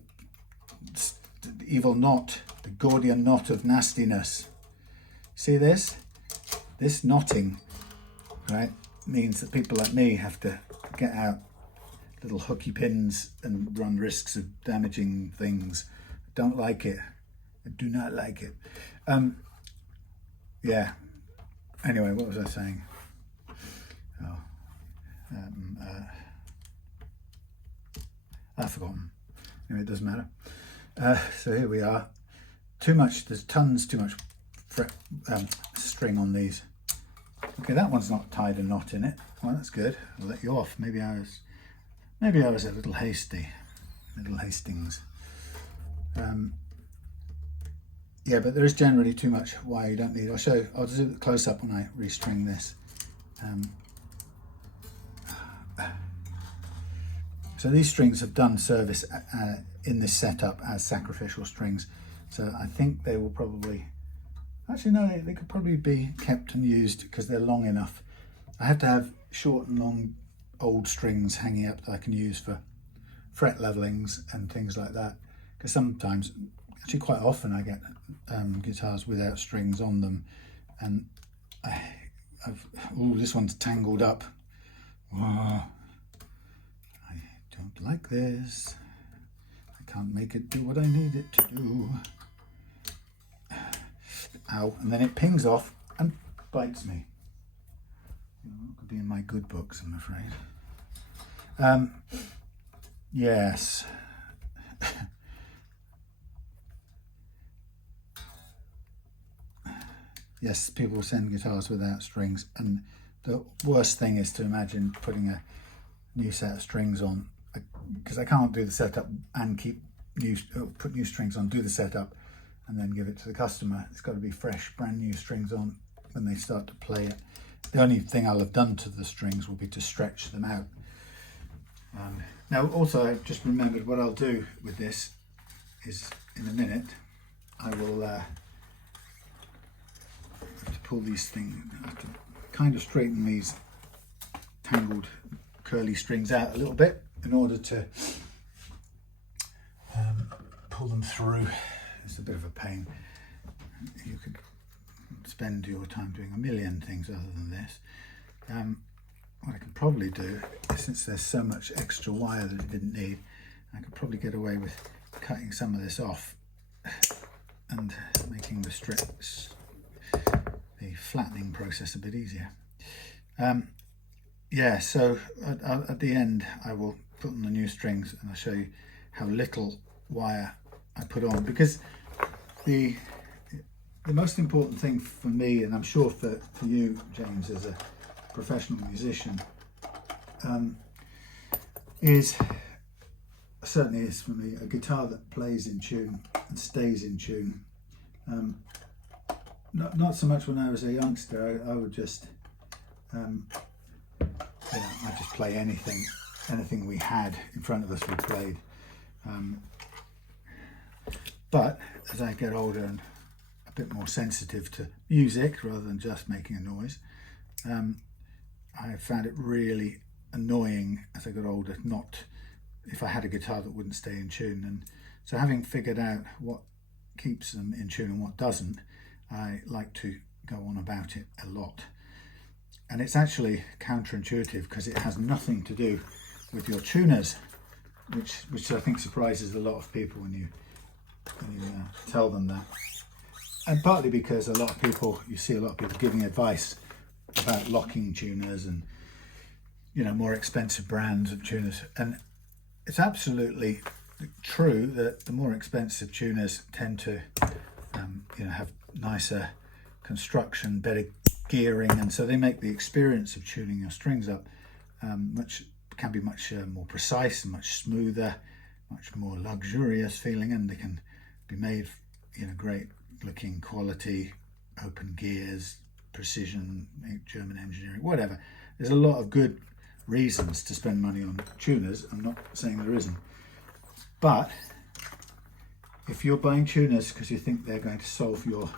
evil knot, the Gordian knot of nastiness. See this? This knotting, right, means that people like me have to get out little hooky pins and run risks of damaging things. I don't like it. I do not like it. Yeah. Anyway, what was I saying? I've forgotten. Anyway, it doesn't matter. So here we are. There's tons too much string on these. Okay, that one's not tied a knot in it. Well, that's good. I'll let you off. Maybe I was a little hasty. Little Hastings. Yeah, but there is generally too much wire you don't need. I'll do the close up when I restring this. So these strings have done service in this setup as sacrificial strings. So I think they will probably, actually no, they could probably be kept and used because they're long enough. I have to have short and long old strings hanging up that I can use for fret levelings and things like that. Because sometimes, actually quite often, I get guitars without strings on them, and this one's tangled up. Oh, I don't like this. I can't make it do what I need it to do. Ow, and then it pings off and bites me. It could be in my good books, I'm afraid. Yes. Yes, people send guitars without strings, and the worst thing is to imagine putting a new set of strings on, because I can't do the setup and put new strings on, do the setup, and then give it to the customer. It's got to be fresh, brand new strings on when they start to play it. The only thing I'll have done to the strings will be to stretch them out. Now, also, I just remembered what I'll do with this is, in a minute, I will have to pull these things, I have to kind of straighten these tangled curly strings out a little bit in order to pull them through. It's a bit of a pain. You could spend your time doing a million things other than this. What I could probably do, since there's so much extra wire that it didn't need, I could probably get away with cutting some of this off and making the flattening process a bit easier. Yeah, so at the end I will put on the new strings and I'll show you how little wire I put on, because the most important thing for me, and I'm sure for you, James, as a professional musician, certainly is for me, a guitar that plays in tune and stays in tune. Not so much when I was a youngster. I would just I'd just play anything we had in front of us we played. But as I get older and a bit more sensitive to music rather than just making a noise, I found it really annoying as I got older, if I had a guitar that wouldn't stay in tune. And so, having figured out what keeps them in tune and what doesn't, I like to go on about it a lot. And it's actually counterintuitive, because it has nothing to do with your tuners. which I think surprises a lot of people when you tell them that. And partly because a lot of people, you see a lot of people giving advice about locking tuners and, you know, more expensive brands of tuners. And it's absolutely true that the more expensive tuners tend to, you know, have nicer construction, better gearing, and so they make the experience of tuning your strings up can be much more precise and much smoother, much more luxurious feeling, and they can be made, you know, great looking quality, open gears, precision, German engineering, whatever. There's a lot of good reasons to spend money on tuners. I'm not saying there isn't, but if you're buying tuners because you think they're going to solve your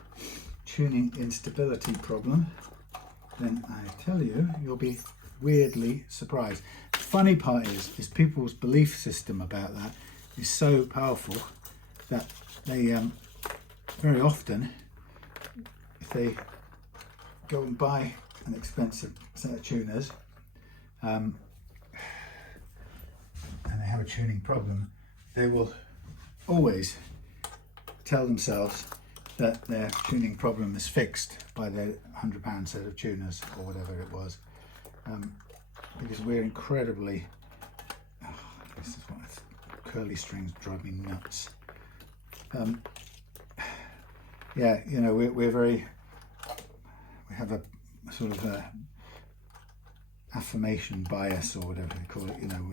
tuning instability problem, then I tell you, you'll be weirdly surprised. The funny part is people's belief system about that is so powerful that they very often, if they go and buy an expensive set of tuners and they have a tuning problem, they will always tell themselves that their tuning problem is fixed by their £100 set of tuners or whatever it was, because we're incredibly, this is what curly strings drive me nuts. Yeah, you know, we have a sort of a affirmation bias or whatever they call it. You know,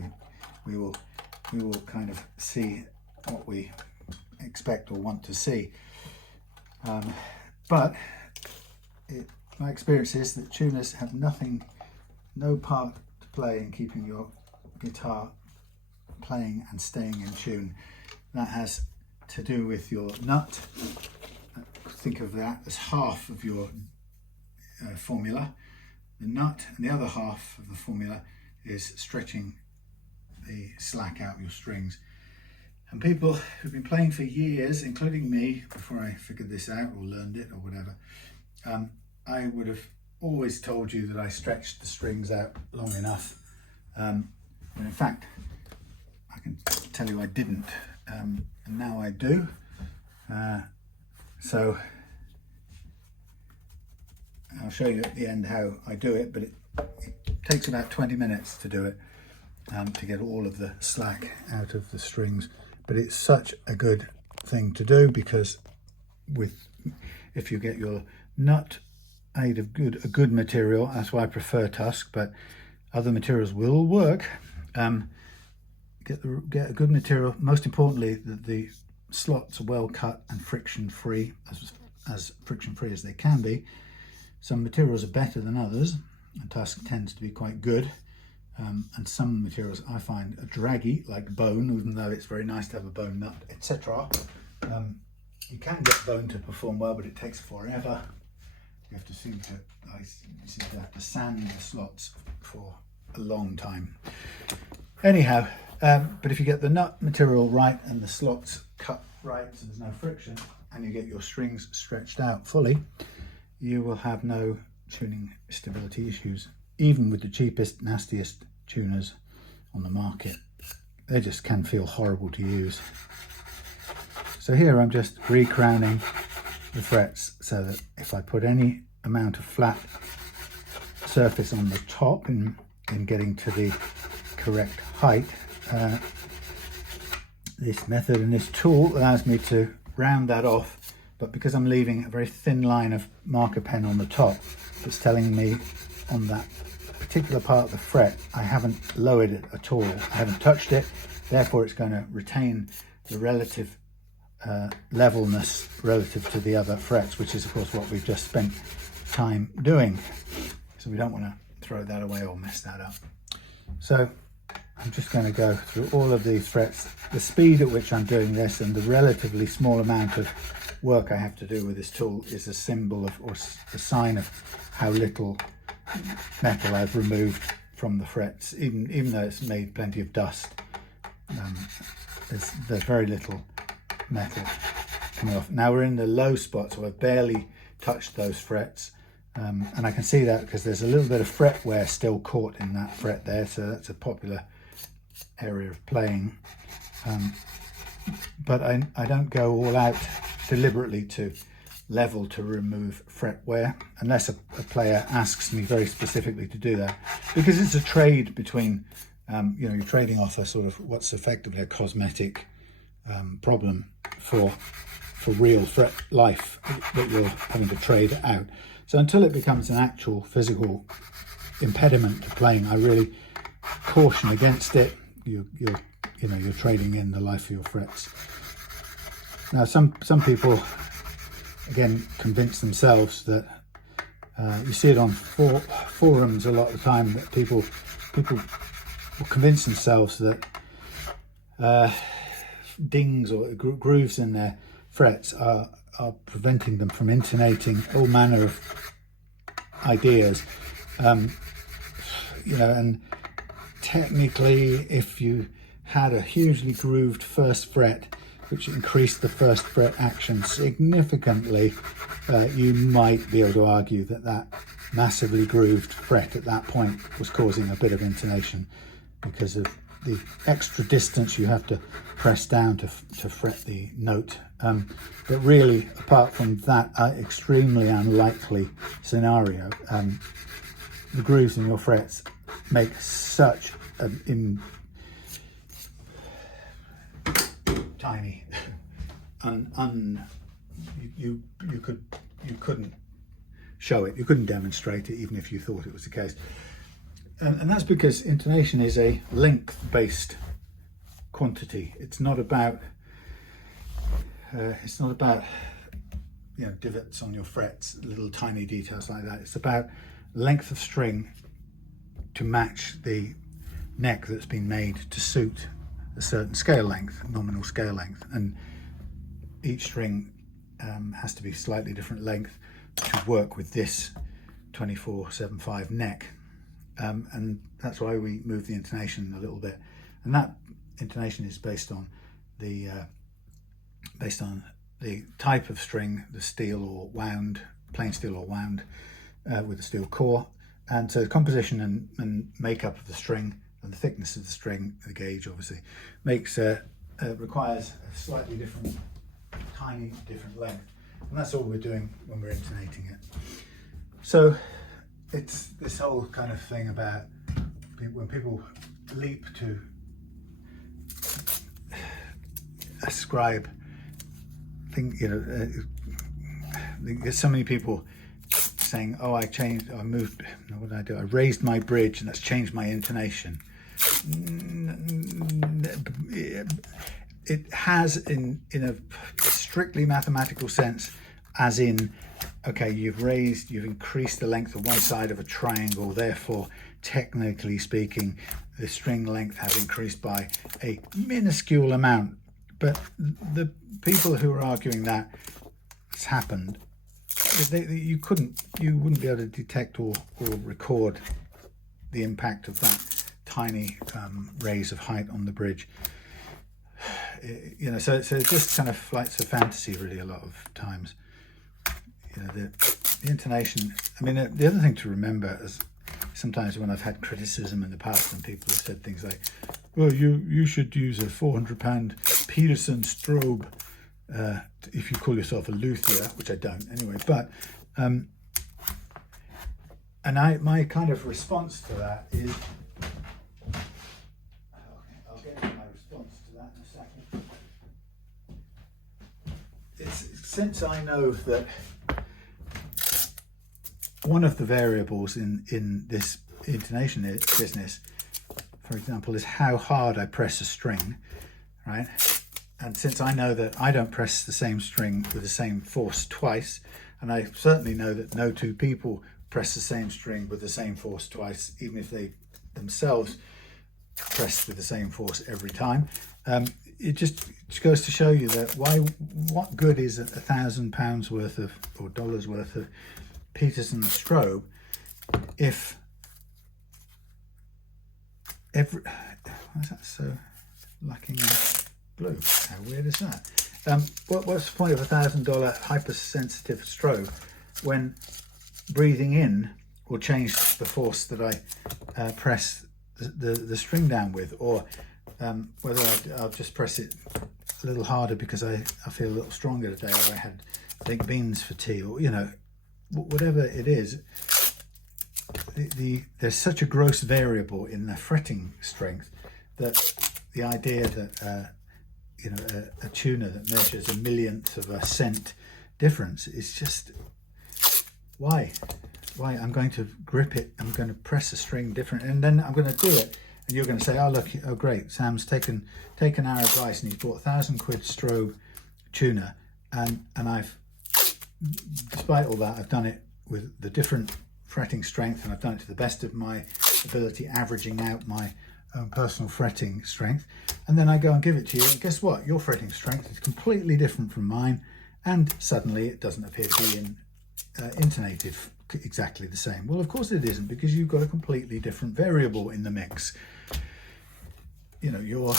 we will kind of see what we expect or want to see. But my experience is that tuners have no part to play in keeping your guitar playing and staying in tune. That has to do with your nut. Think of that as half of your formula. The nut, and the other half of the formula is stretching the slack out of your strings. And people who've been playing for years, including me, before I figured this out or learned it or whatever, I would have always told you that I stretched the strings out long enough. And in fact, I can tell you I didn't, and now I do. So I'll show you at the end how I do it, but it takes about 20 minutes to do it, to get all of the slack out of the strings. But it's such a good thing to do, because if you get your nut made of a good material, that's why I prefer Tusk, but other materials will work. Get a good material. Most importantly, that the slots are well cut and friction free, as friction free as they can be. Some materials are better than others, and Tusk tends to be quite good. And some materials I find are draggy, like bone, even though it's very nice to have a bone nut, etc. You can get bone to perform well, but it takes forever. You seem to have to sand the slots for a long time. Anyhow, but if you get the nut material right and the slots cut right so there's no friction, and you get your strings stretched out fully, you will have no tuning stability issues. Even with the cheapest, nastiest tuners on the market, they just can feel horrible to use. So here I'm just recrowning the frets so that if I put any amount of flat surface on the top in getting to the correct height, this method and this tool allows me to round that off. But because I'm leaving a very thin line of marker pen on the top, it's telling me on that particular part of the fret I haven't lowered it at all. I haven't touched it, therefore it's going to retain the relative levelness relative to the other frets, which is of course what we've just spent time doing. So we don't want to throw that away or mess that up. So I'm just going to go through all of these frets. The speed at which I'm doing this and the relatively small amount of work I have to do with this tool is a symbol of, or a sign of, how little metal I've removed from the frets. Even though it's made plenty of dust, there's very little metal coming off. Now we're in the low spot, so I've barely touched those frets, and I can see that because there's a little bit of fret wear still caught in that fret there, so that's a popular area of playing, but I don't go all out deliberately to level to remove fret wear, unless a player asks me very specifically to do that, because it's a trade between, you know, you're trading off a sort of what's effectively a cosmetic problem for real fret life that you're having to trade out. So until it becomes an actual physical impediment to playing, I really caution against it. You're trading in the life of your frets. Now, some people again convince themselves that you see it on forums a lot of the time, that people will convince themselves that dings or grooves in their frets are preventing them from intonating all manner of ideas. You know, and technically, if you had a hugely grooved first fret, which increased the first fret action significantly, you might be able to argue that that massively grooved fret at that point was causing a bit of intonation because of the extra distance you have to press down to fret the note. But really, apart from that extremely unlikely scenario, the grooves in your frets make such an tiny, you couldn't show it, you couldn't demonstrate it, even if you thought it was the case. And that's because intonation is a length-based quantity. It's not about you know, divots on your frets, little tiny details like that. It's about length of string to match the neck that's been made to suit a certain scale length, nominal scale length, and each string has to be slightly different length to work with this 24/75 neck. And that's why we move the intonation a little bit, and that intonation is based on the type of string, the steel or wound, plain steel or wound with a steel core, and so the composition and makeup of the string and the thickness of the string, the gauge obviously, requires a slightly different, tiny different length, and that's all we're doing when we're intonating it. So it's this whole kind of thing about when people leap to ascribe things, you know, there's so many people saying, oh, I moved, what did I do? I raised my bridge and that's changed my intonation. It has in a strictly mathematical sense, as in, okay, you've increased the length of one side of a triangle, therefore, technically speaking, the string length has increased by a minuscule amount. But the people who are arguing that it's happened, you wouldn't be able to detect or record the impact of that tiny raise of height on the bridge. You know, so it just kind of flights of fantasy really a lot of times. You know, the intonation. I mean, the other thing to remember is sometimes when I've had criticism in the past and people have said things like, well, you should use a £400 Peterson strobe if you call yourself a luthier, which I don't anyway. But my kind of response to that is, I'll get into my response to that in a second. It's since I know that one of the variables in this intonation business, for example, is how hard I press a string, right? And since I know that I don't press the same string with the same force twice, and I certainly know that no two people press the same string with the same force twice, even if they themselves press with the same force every time, it just goes to show you that what good is £1,000 worth of, or dollars worth of Peterson strobe if why is that so lacking in blue? How weird is that? What's the point of $1,000 hypersensitive strobe when breathing in will change the force that I press the string down with, or whether I'll just press it a little harder because I feel a little stronger today, or I had baked beans for tea, or you know, whatever it is. There's such a gross variable in the fretting strength that the idea that you know, a tuner that measures a millionth of a cent difference is just, why I'm going to grip it, I'm going to press the string different, and then I'm going to do it, and you're going to say, oh look, oh great, Sam's taken our advice and he's bought £1,000 strobe tuner, and I've, despite all that, I've done it with the different fretting strength, and I've done it to the best of my ability, averaging out my own personal fretting strength, and then I go and give it to you, and guess what, your fretting strength is completely different from mine, and suddenly it doesn't appear to be in intonative exactly the same. Well, of course it isn't, because you've got a completely different variable in the mix. You know, your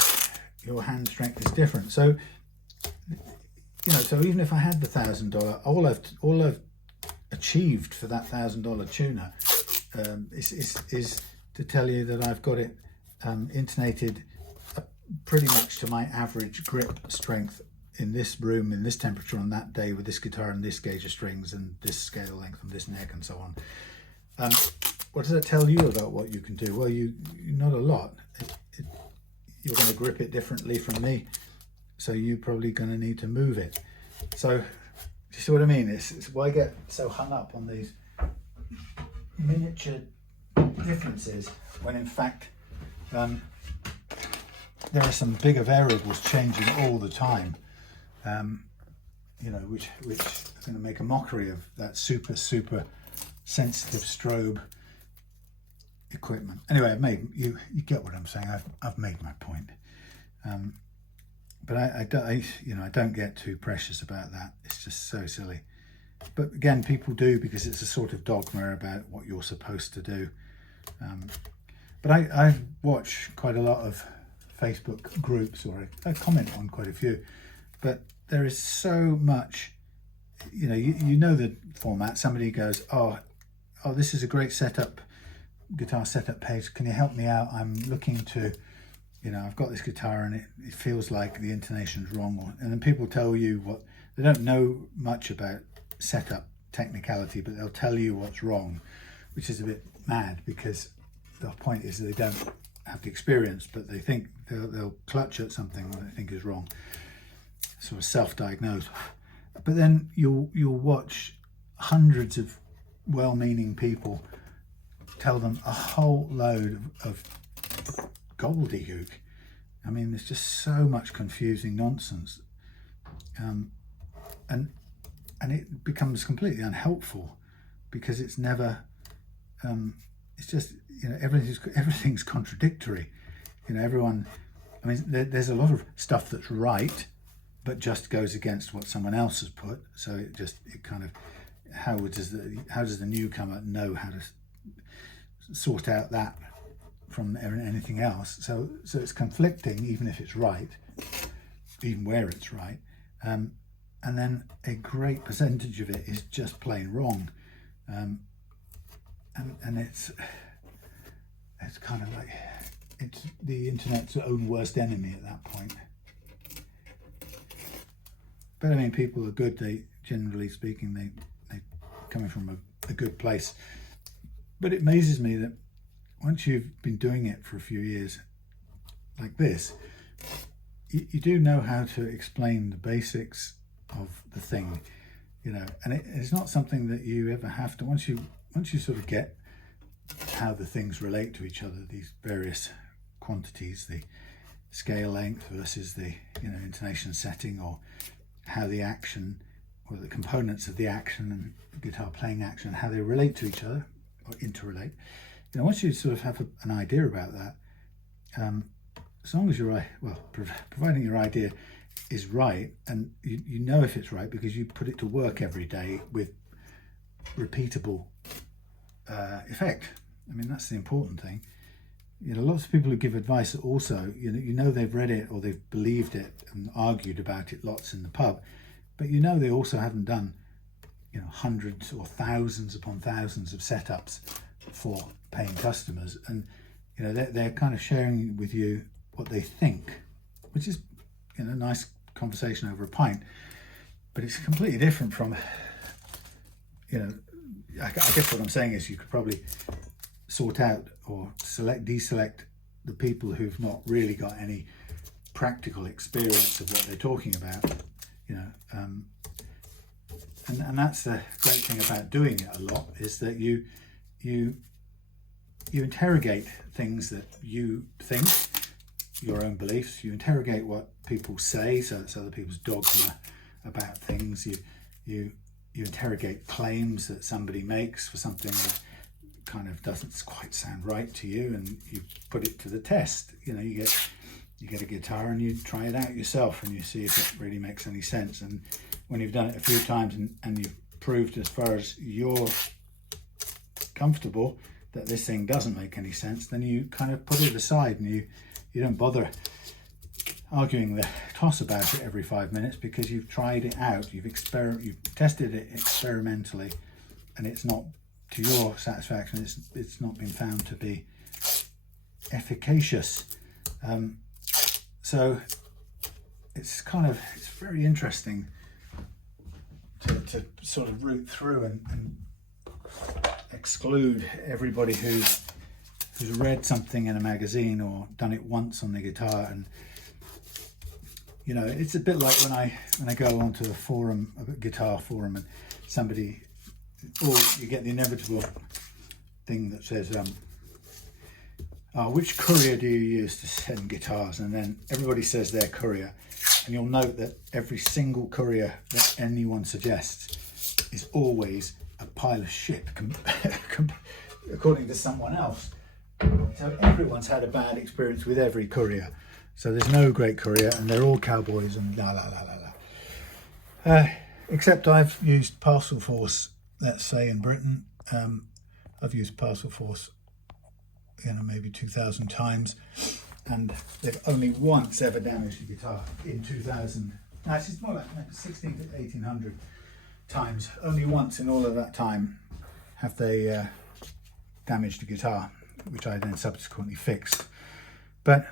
hand strength is different. So, you know, so even if I had the $1,000, all I've achieved for that $1,000 tuner is to tell you that I've got it intonated pretty much to my average grip strength in this room, in this temperature, on that day, with this guitar and this gauge of strings and this scale length and this neck and so on. What does that tell you about what you can do? Well, not a lot. You're going to grip it differently from me, so you're probably going to need to move it. So, you see what I mean? It's why I get so hung up on these miniature differences when in fact there are some bigger variables changing all the time. You know, which are going to make a mockery of that super sensitive strobe equipment. Anyway, I've made you get what I'm saying. I've made my point. But I don't get too precious about that. It's just so silly. But again, people do, because it's a sort of dogma about what you're supposed to do. But I watch quite a lot of Facebook groups, or I comment on quite a few. But there is so much, you know the format. Somebody goes, oh, this is a great guitar setup page. Can you help me out? I'm looking to, you know, I've got this guitar and it feels like the intonation's wrong. And then people tell you what, they don't know much about setup technicality, but they'll tell you what's wrong, which is a bit mad, because the point is they don't have the experience, but they think they'll clutch at something that they think is wrong. Sort of self-diagnose. But then you'll watch hundreds of well-meaning people tell them a whole load of gobbledygook. I mean, there's just so much confusing nonsense, and it becomes completely unhelpful, because it's never it's just, you know, everything's contradictory. You know, everyone, I mean, there's a lot of stuff that's right but just goes against what someone else has put. So it kind of, how does the newcomer know how to sort out that from anything else? So it's conflicting, even if it's right, even where it's right. And then a great percentage of it is just plain wrong. And it's kind of like, it's the internet's own worst enemy at that point. But I mean, people are good. They, generally speaking, they coming from a good place. But it amazes me that once you've been doing it for a few years like this, you do know how to explain the basics of the thing, you know, and it's not something that you ever have to, once you sort of get how the things relate to each other, these various quantities, the scale length versus the, you know, intonation setting, or how the action, or the components of the action and guitar playing action, how they relate to each other or interrelate. You know, once you sort of have an idea about that, as long as providing your idea is right, and you know if it's right because you put it to work every day with repeatable effect. I mean, that's the important thing. You know, lots of people who give advice also, you know they've read it or they've believed it and argued about it lots in the pub, but you know they also haven't done, you know, hundreds or thousands upon thousands of setups for paying customers, and You know, they're kind of sharing with you what they think, which is, you know, a nice conversation over a pint. But it's completely different from, you know, I guess what I'm saying is you could probably sort out or deselect the people who've not really got any practical experience of what they're talking about, you know. And that's the great thing about doing it a lot, is that you interrogate things that you think, your own beliefs. You interrogate what people say, so it's other people's dogma about things. You interrogate claims that somebody makes for something that kind of doesn't quite sound right to you, and you put it to the test. You know, you get a guitar and you try it out yourself and you see if it really makes any sense. And when you've done it a few times and you've proved, as far as you're comfortable, that this thing doesn't make any sense, then you kind of put it aside and you don't bother arguing the toss about it every 5 minutes, because you've tried it out, you've tested it experimentally, and it's not to your satisfaction. It's not been found to be efficacious. So it's very interesting to sort of root through and exclude everybody who's read something in a magazine or done it once on the guitar. And you know, it's a bit like when I go onto a guitar forum, and somebody, or you get the inevitable thing that says, which courier do you use to send guitars? And then everybody says their courier, and you'll note that every single courier that anyone suggests is always a pile of shit, according to someone else. So everyone's had a bad experience with every courier. So there's no great courier, and they're all cowboys and la la la la la. Except I've used Parcel Force, let's say in Britain. I've used Parcel Force, you know, maybe 2,000 times, and they've only once ever damaged the guitar in 2,000. Actually, it's more like 16 to 1,800 times. Only once in all of that time have they damaged the guitar, which I then subsequently fixed. But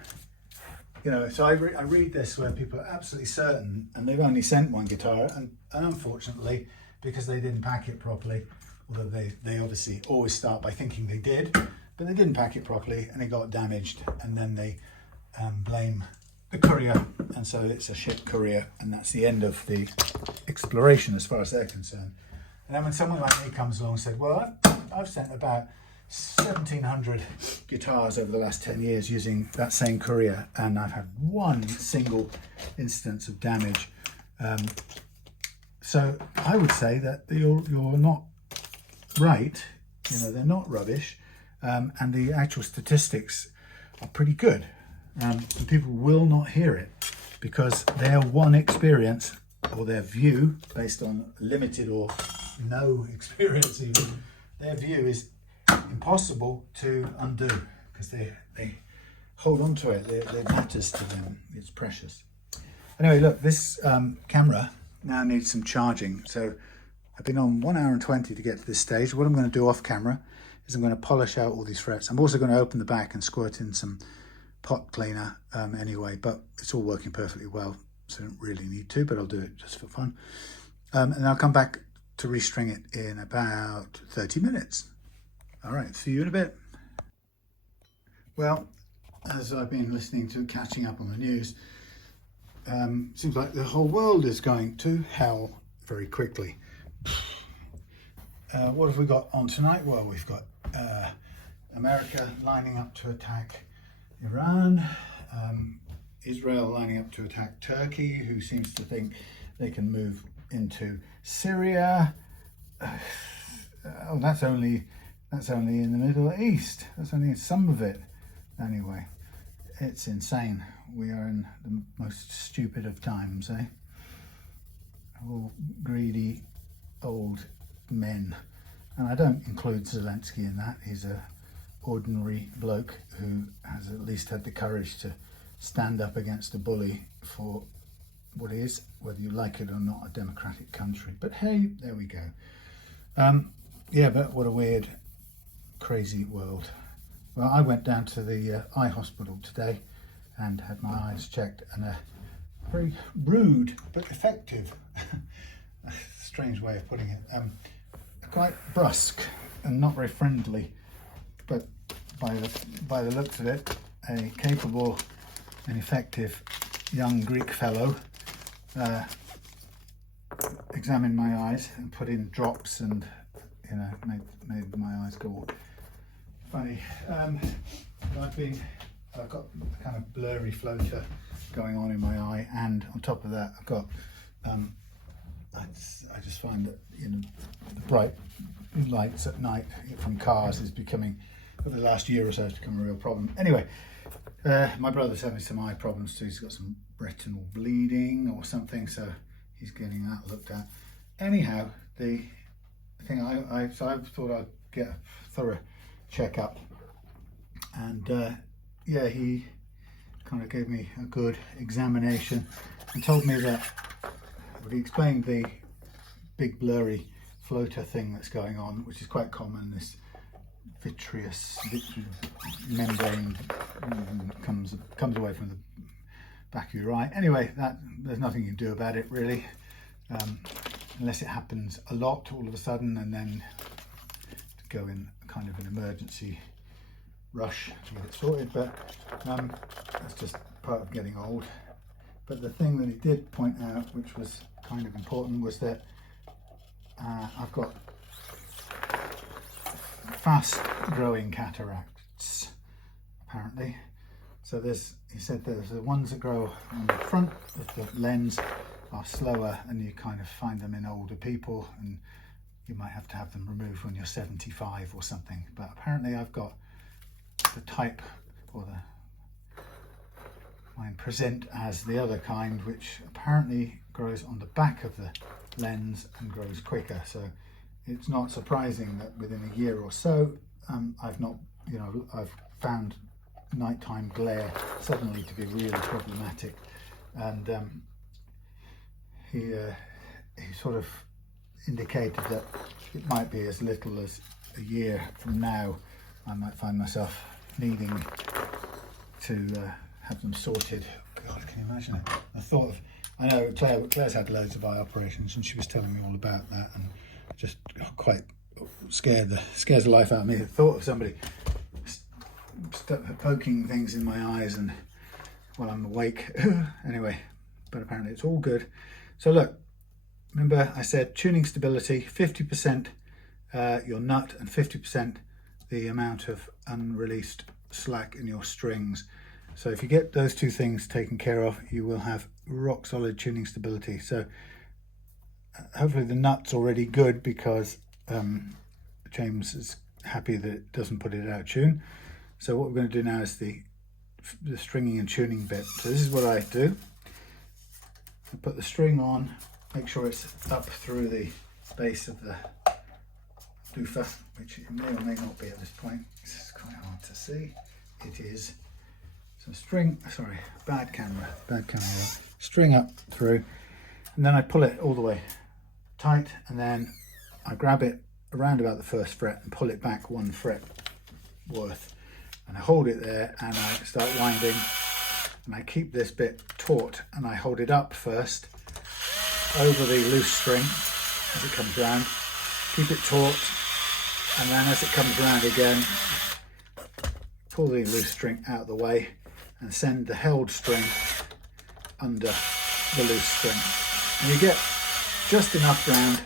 you know, so I read this where people are absolutely certain, and they've only sent one guitar, and unfortunately, because they didn't pack it properly, although they obviously always start by thinking they did, but they didn't pack it properly and it got damaged, and then they blame the courier, and so it's a shit courier, and that's the end of the exploration as far as they're concerned. And then when someone like me comes along and said, well, I've sent about 1,700 guitars over the last 10 years using that same courier, and I've had one single instance of damage. So I would say that you're not right. You know, they're not rubbish, and the actual statistics are pretty good. And people will not hear it because their one experience, or their view based on limited or no experience even, their view is impossible to undo, because they hold on to it. It matters to them. It's precious. Anyway, look, this camera now needs some charging. So I've been on 1 hour and 20 to get to this stage. What I'm going to do off camera is I'm going to polish out all these frets. I'm also going to open the back and squirt in some pot cleaner anyway, but it's all working perfectly well, so I don't really need to, but I'll do it just for fun. And I'll come back to restring it in about 30 minutes. All right, see you in a bit. Well, as I've been listening to catching up on the news, seems like the whole world is going to hell very quickly. What have we got on tonight? Well, we've got America lining up to attack Iran, Israel lining up to attack Turkey, who seems to think they can move into Syria. Oh, that's only in the Middle East. That's only some of it. Anyway, it's insane. We are in the most stupid of times, eh? All greedy old men. And I don't include Zelensky in that. He's a ordinary bloke who has at least had the courage to stand up against a bully for what is, whether you like it or not, a democratic country. But hey, there we go. Yeah, but what a weird, crazy world. Well, I went down to the eye hospital today and had my eyes checked, and a very rude but effective, strange way of putting it, quite brusque and not very friendly, but by the looks of it, a capable and effective young Greek fellow examined my eyes and put in drops and, you know, made my eyes go funny. I've got a kind of blurry floater going on in my eye, and on top of that I've got I just find that, you know, the bright lights at night from cars is becoming, over the last year or so, it's become a real problem. Anyway, my brother's having some eye problems too. He's got some retinal bleeding or something, so he's getting that looked at. Anyhow, the thing I thought I'd get a thorough checkup, and yeah, he kind of gave me a good examination and told me that, well, he explained the big blurry floater thing that's going on, which is quite common. This vitreous membrane comes away from the back of your eye. Anyway, there's nothing you can do about it really, unless it happens a lot all of a sudden, and then go in kind of an emergency rush to get it sorted. But that's just part of getting old. But the thing that he did point out, which was kind of important, was that I've got fast growing cataracts apparently. So he said there's the ones that grow on the front of the lens are slower, and you kind of find them in older people, and you might have to have them removed when you're 75 or something. But apparently I've got the type, or mine present as the other kind, which apparently grows on the back of the lens and grows quicker. So it's not surprising that within a year or so, I've found nighttime glare suddenly to be really problematic. And he sort of indicated that it might be as little as a year from now I might find myself needing to have them sorted. God, can you imagine it? I know Claire's had loads of eye operations, and she was telling me all about that, and just got quite scares the life out of me. The thought of somebody poking things in my eyes and while I'm awake. Anyway, but apparently it's all good. So look, remember I said tuning stability, 50% your nut and 50% the amount of unreleased slack in your strings. So if you get those two things taken care of, you will have rock solid tuning stability. So hopefully the nut's already good, because James is happy that it doesn't put it out of tune. So what we're going to do now is the stringing and tuning bit. So this is what I do. I put the string on, make sure it's up through the base of the loofah, which it may or may not be at this point. This is quite hard to see. It is. So bad camera. String up through, and then I pull it all the way tight, and then I grab it around about the first fret and pull it back 1 fret worth, and I hold it there, and I start winding, and I keep this bit taut, and I hold it up first over the loose string as it comes round, keep it taut, and then as it comes round again, pull the loose string out of the way and send the held string under the loose string, and you get just enough round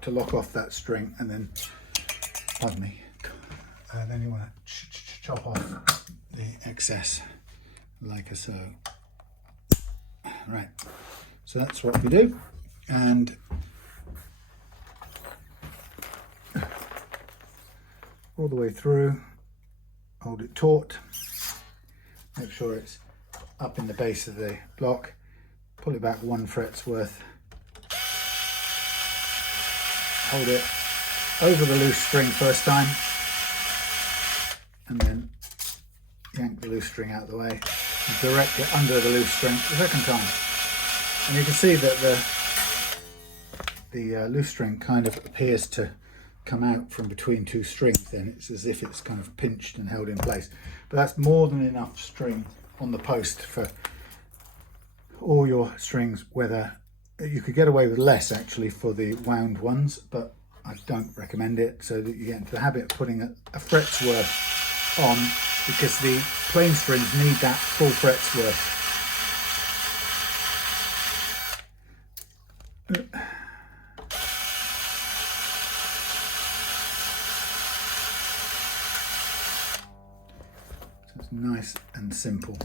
to lock off that string, and then, pardon me, and then you want to chop off the excess like so. Right, so that's what we do, and all the way through, hold it taut, make sure it's up in the base of the block, pull it back 1 fret's worth, hold it over the loose string first time, and then yank the loose string out of the way and direct it under the loose string the second time. And you can see that the loose string kind of appears to come out from between two strings, then it's as if it's kind of pinched and held in place. But that's more than enough string on the post for all your strings, whether you could get away with less actually for the wound ones, but I don't recommend it, so that you get into the habit of putting a fret's worth on, because the plain strings need that full fret's worth. So it's nice and simple.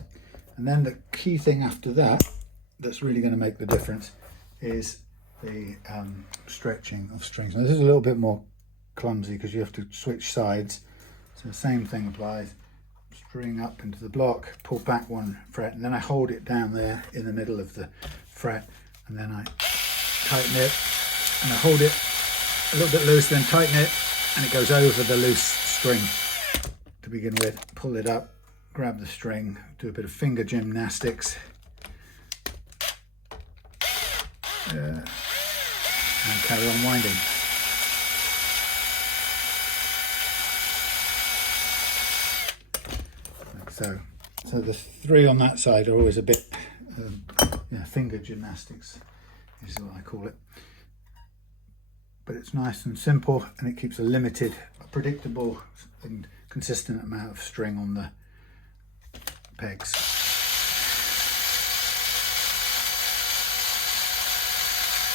And then the key thing after that, that's really going to make the difference, is the stretching of strings. Now this is a little bit more clumsy because you have to switch sides. So the same thing applies. String up into the block, pull back one fret, and then I hold it down there in the middle of the fret, and then I tighten it, and I hold it a little bit loose, then tighten it, and it goes over the loose string to begin with. Pull it up, grab the string, do a bit of finger gymnastics, and carry on winding. Like so. So the three on that side are always a bit finger gymnastics is what I call it. But it's nice and simple, and it keeps a limited, predictable and consistent amount of string on the pegs.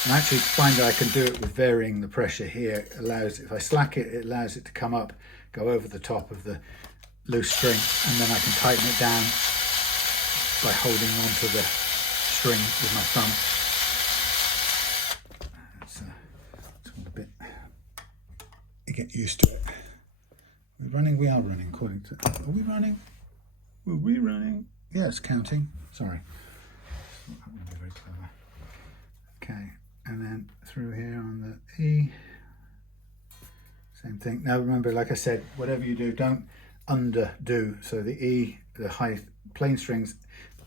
I actually find that I can do it with varying the pressure here. It allows, if I slack it, it allows it to come up, go over the top of the loose string, and then I can tighten it down by holding onto the string with my thumb. It's all a bit, you get used to it. We're running, we are running according to, are we running? Were we running? Yeah, it's counting, sorry. That wouldn't be very clever. Okay. And then through here on the E, same thing. Now remember, like I said, whatever you do, don't underdo. So the E, the high plain strings,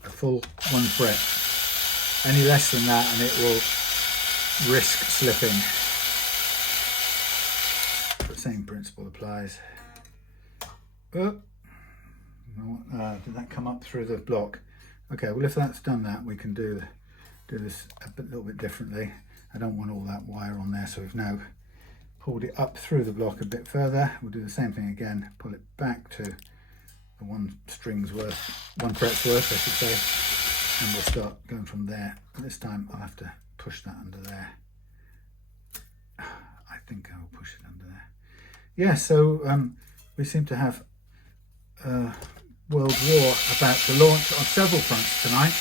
a full one fret. Any less than that and it will risk slipping. The same principle applies. Oh, did that come up through the block? Okay, well if that's done that, we can do this a little bit differently. I don't want all that wire on there, so we've now pulled it up through the block a bit further. We'll do the same thing again, pull it back to the one string's worth, one fret's worth I should say, and we'll start going from there. This time I'll have to push that under there. I think I will push it under there. Yeah, so we seem to have a world war about to launch on several fronts tonight.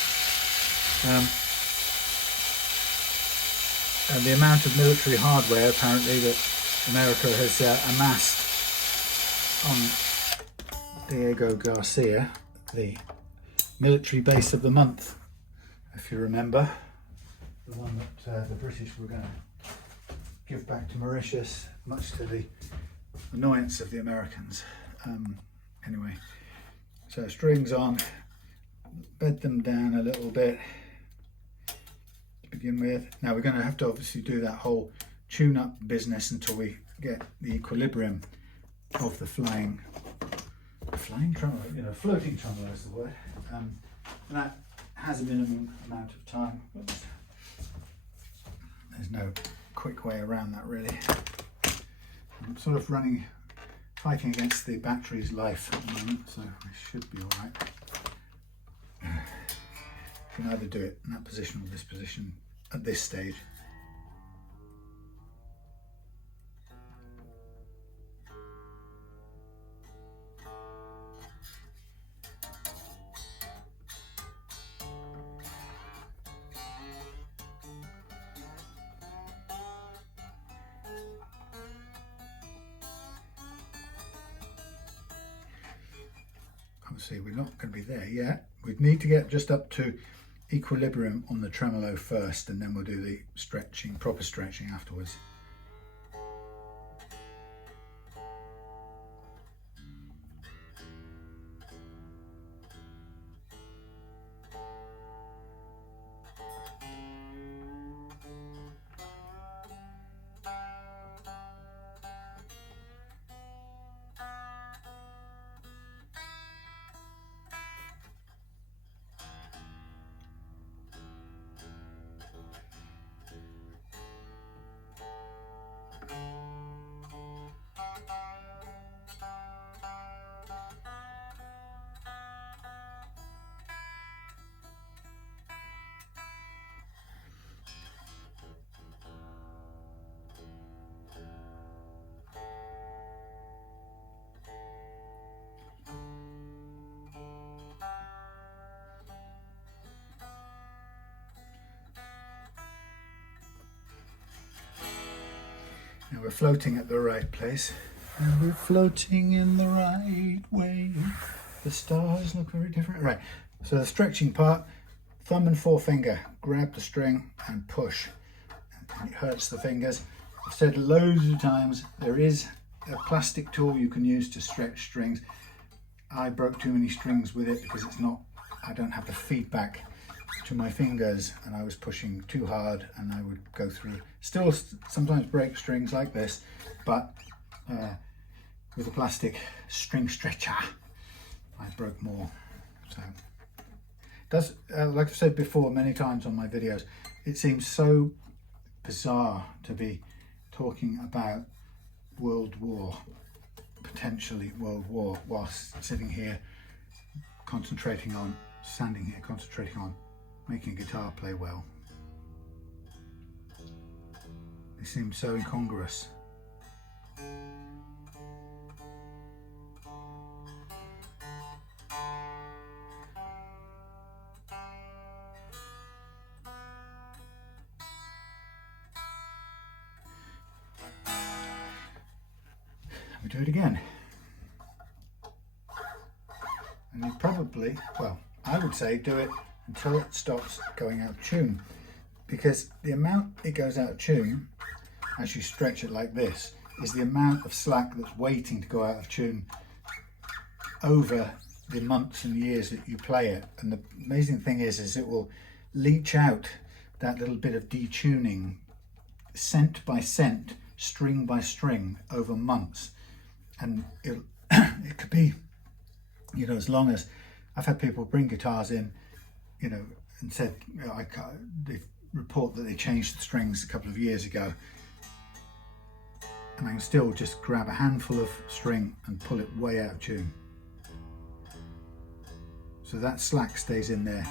And the amount of military hardware apparently that America has amassed on Diego Garcia, the military base of the month, if you remember, the one that the British were going to give back to Mauritius, much to the annoyance of the Americans. Anyway, so strings on, bed them down a little bit. Begin with. Now we're going to have to obviously do that whole tune-up business until we get the equilibrium of the flying tremolo, floating tremolo is the word. And that has a minimum amount of time. Oops. There's no quick way around that really. I'm sort of fighting against the battery's life at the moment, so I should be all right. You can either do it in that position or this position at this stage. Obviously we're not going to be there yet. We'd need to get just up to equilibrium on the tremolo first, and then we'll do the stretching, proper stretching afterwards. we're floating at the right place. And we're floating in the right way. The stars look very different. Right, so the stretching part, thumb and forefinger, grab the string and push. And it hurts the fingers. I've said loads of times, there is a plastic tool you can use to stretch strings. I broke too many strings with it because I don't have the feedback to my fingers, and I was pushing too hard and I would go through. Still sometimes break strings like this, but with a plastic string stretcher, I broke more. So does, like I've said before many times on my videos, it seems so bizarre to be talking about World War, potentially World War, whilst sitting here standing here concentrating on making a guitar play well. It seems so incongruous. We do it again. And you probably, well, I would say do it until it stops going out of tune, because the amount it goes out of tune as you stretch it like this is the amount of slack that's waiting to go out of tune over the months and years that you play it. And the amazing thing is it will leach out that little bit of detuning, cent by cent, string by string, over months. And it could be, you know, as long as I've had people bring guitars in, you know, and said, you know, they report that they changed the strings a couple of years ago, and I can still just grab a handful of string and pull it way out of tune. So that slack stays in there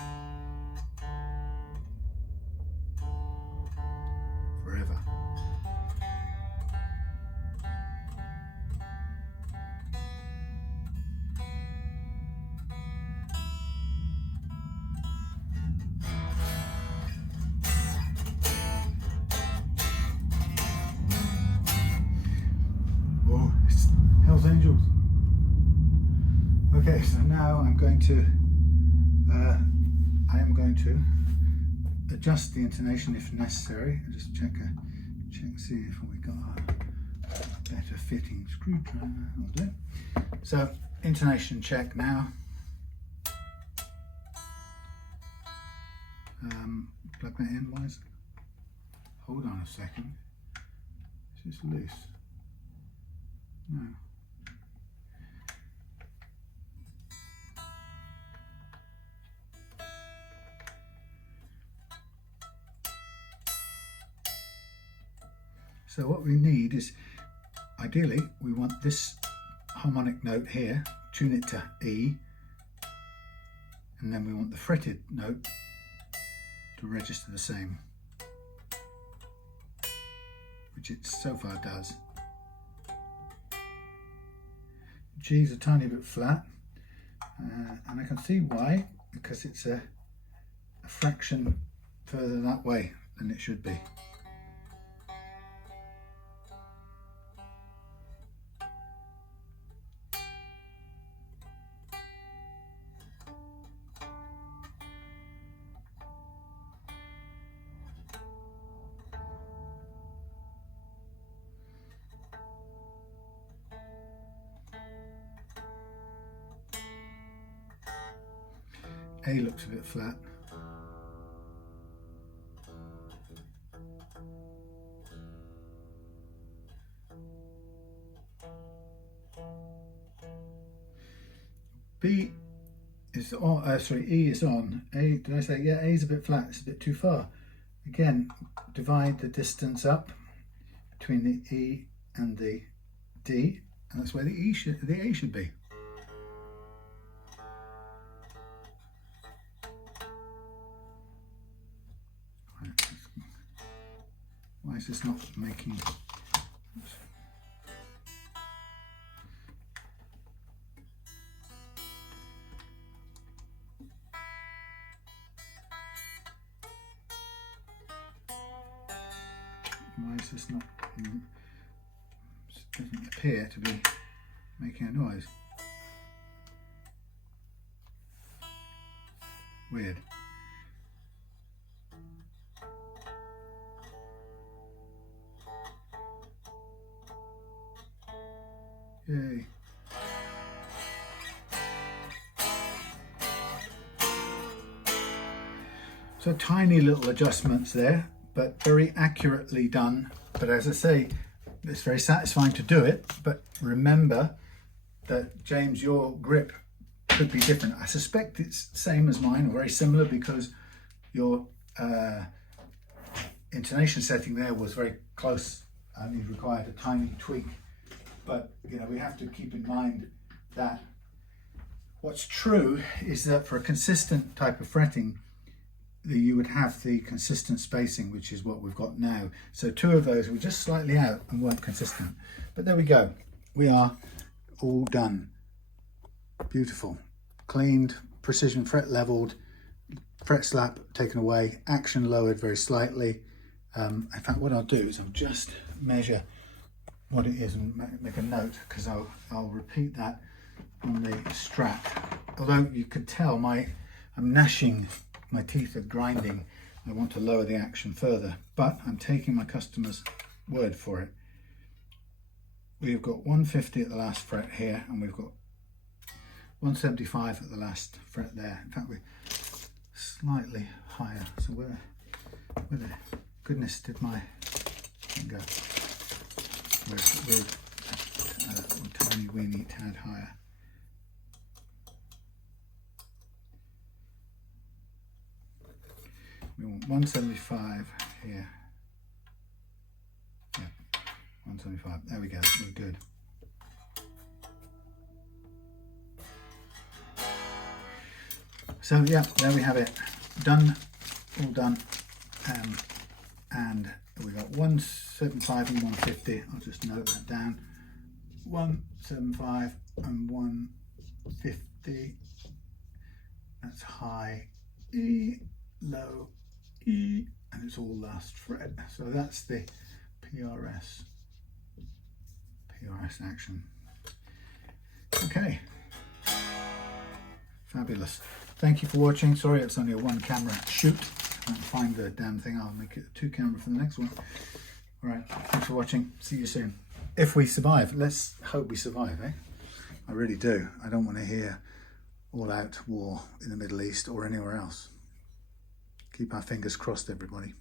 forever. Oh, it's Hell's Angels. Okay, so now I am going to adjust the intonation if necessary. I'll just check, see if we got a better fitting screwdriver. I'll do. So intonation check now. Plug that in, wise. Hold on a second. Is this loose? No. So what we need is, ideally, we want this harmonic note here, tune it to E, and then we want the fretted note to register the same, which it so far does. G's a tiny bit flat, and I can see why, because it's a fraction further that way than it should be. A looks a bit flat. B is on, E is on. A, did I say, yeah, A is a bit flat, it's a bit too far. Again, divide the distance up between the E and the D, and that's where the A should be. Why is this not making... Oops. Why is this not... doesn't appear to be making a noise. Weird. Yay. So tiny little adjustments there, but very accurately done. But as I say, it's very satisfying to do it. But remember that, James, your grip could be different. I suspect it's the same as mine, or very similar, because your intonation setting there was very close and it required a tiny tweak. But you know, we have to keep in mind that what's true is that for a consistent type of fretting, you would have the consistent spacing, which is what we've got now. So two of those were just slightly out and weren't consistent. But there we go. We are all done. Beautiful. Cleaned, precision fret leveled, fret slap taken away, action lowered very slightly. In fact, what I'll do is I'll just measure what it is and make a note, because I'll repeat that on the strap. Although you could tell I'm gnashing, my teeth are grinding. I want to lower the action further, but I'm taking my customer's word for it. We've got 150 at the last fret here, and we've got 175 at the last fret there. In fact, we're slightly higher. So where the goodness did my thing go? We're a tiny weeny tad higher. We want 175 here. Yeah, 175. There we go. We're good. So yeah, there we have it. Done. All done. And we got 175 and 150. I'll just note that down. 175 and 150. That's high E, low E, and it's all last fret. So that's the PRS action. Okay, fabulous. Thank you for watching. Sorry it's only a one camera shoot. I can't find the damn thing. I'll make it a two camera for the next one. All right, thanks for watching. See you soon. If we survive, let's hope we survive, eh? I really do. I don't want to hear all out war in the Middle East or anywhere else. Keep our fingers crossed, everybody.